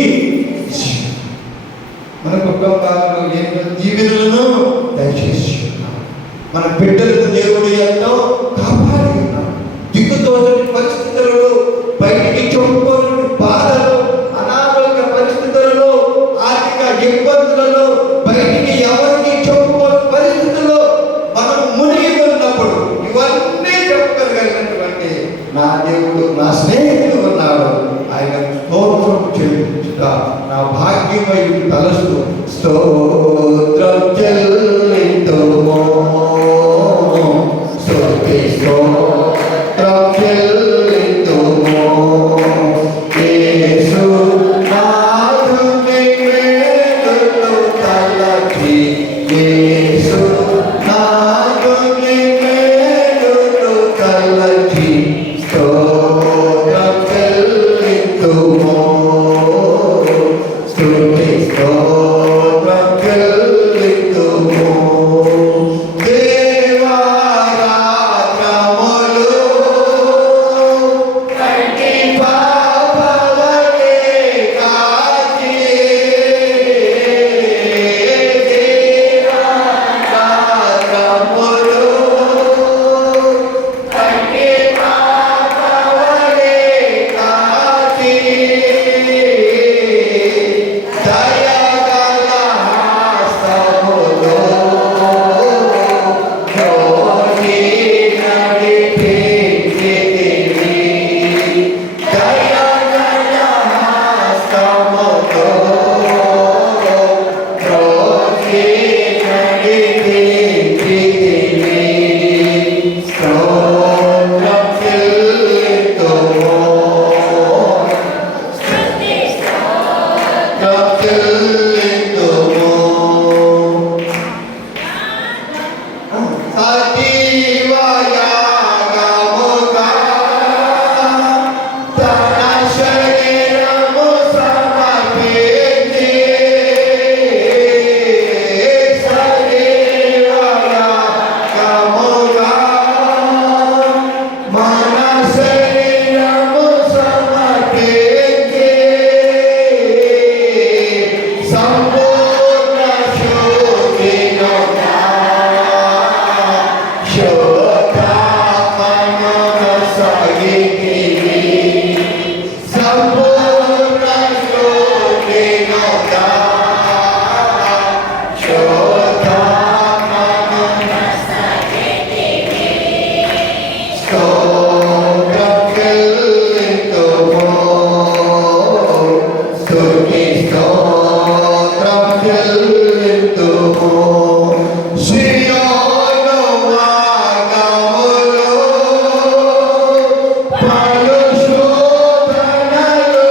మన కుటుంబాలలో ఎన్నో దీవెనలను దయచేసి మన బిడ్డలకు దేవుడు ఎంతో కాపాడి ఉన్నాడు. దిక్కుతోచని పరిస్థితులలో, బయటికి చెప్పుకోని బాధలు, అనారోగ్య పరిస్థితులలో, ఆర్థిక ఇబ్బందులలో, బయటికి ఎవరికి చెప్పుకోని పరిస్థితుల్లో మనం మునిగి ఉన్నప్పుడు ఇవన్నీ చెప్పగలిగినటువంటి నా దేవుడు, నా స్నేహితుడు ఉన్నాడు. ఆయన స్తోత్రం చెల్లించుట నా భాగ్యమై తలస్తూ స్తోత్రం చెల్లింతుము, స్తుతి స్తోత్రం చెల్లింతుము. యేసు నాథుని మేలులు తలచి, యేసు నాథుని మేలులు తలచి స్తోత్రం చెల్లింతుము, స్తుతి స్తోత్రం చెల్లింతుము. దేవారాత్రములు కంటి పాపవలే కాచి, దేవారాత్రములు కంటి పాపవలే కాచి, దయగల హస్తములో యోగి నడిపించితివి, దయగల హస్తములో యోగి నడిపించితివి. స్తోత్రం చెల్లింతుము, స్తోత్రం చెల్లింతుము. సజీవ యాగముగా తన శరీరము సమర్పించి, సజీవ యాగముగా మన శరీరము సమర్పించి, సంపూర్ణ శుద్ధిగా శోధాత్మనొసగితివి, సంపూర్ణ శుద్ధిగా శోధాత్మనొసగితివి. స్తోత్రం చెల్లింతుము, స్తుతి స్తోత్రం చెల్లింతుము. సియోను మార్గములో పలు శోధనలు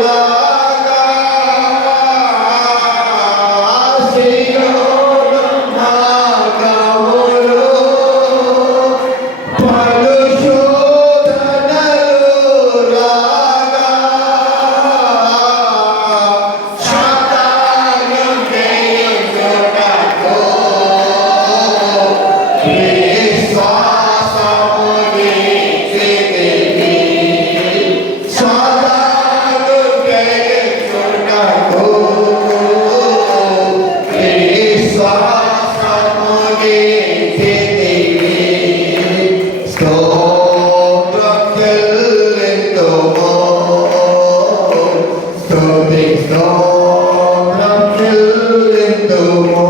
రాగా, సియోను మార్గములో పలు శోధనలు రాగా, శతాను జయించుటకు విశ్వాసము నిలిచితివి, శతాను జయించుటకు విశ్వాసము నిలిచితివి. స్తోత్రం చెల్లింతుము, స్తుతి స్తోత్రం చెల్లింతుము.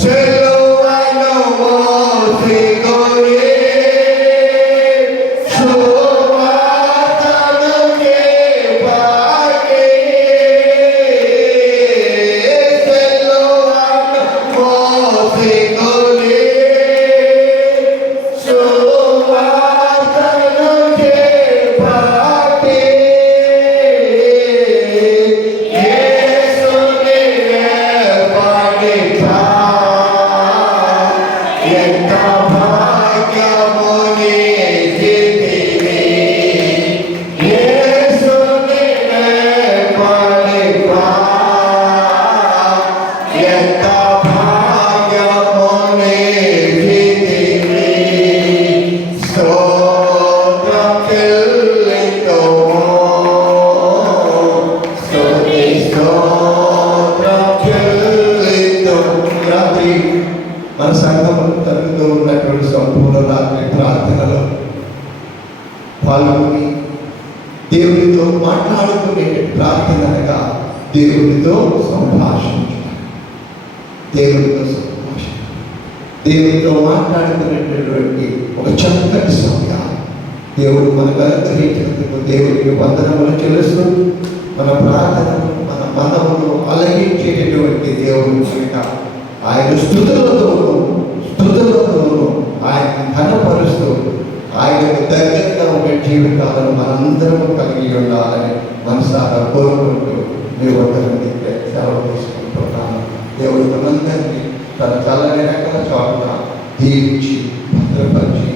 సిలువను మోసికొని సువార్తను చెప్పాలి, సిలువను మోసికొని సువార్తను చెప్పాలి, యేసుని వెంబడించా, ఎంత భాగ్యము నీకిదివి, యేసుని వెంబడించా, ఎంత భాగ్యము నీకిదివి. స్తోత్రం చెల్లింతుము, స్తుతి స్తోత్రం చెల్లింతుము. రాత్రి మన సంఘం తరగతిలో ఉన్నటువంటి సంపూర్ణ రాత్రి ప్రార్థనలో పాల్గొని దేవునితో మాట్లాడుకునే ప్రార్థనగా దేవునితో సంభాషించు, దేవునితో సంభాషణ, దేవునితో మాట్లాడుకునేటటువంటి ఒక చక్కటి సమయాలు దేవుడు మనకు అనుగ్రహించినందుకు దేవుడికి వందనములు చెల్లిస్తూ మన ప్రార్థనను మన మనమును అలగించేటటువంటి దేవుడు కనుక ఆయన స్థుతులతోనూ ఆయన ఘనపరుస్తూ ఆయనకు దగ్గరగా ఉండే జీవితాలను మనందరము కలిగి ఉండాలని మనసారా కోరుకుంటూ మీ వద్దకు సెలవు తీసుకుంటున్నాను. దేవుడు మనందరినీ తన చల్లని రెక్కల చోటున దీవించి భద్రపరిచి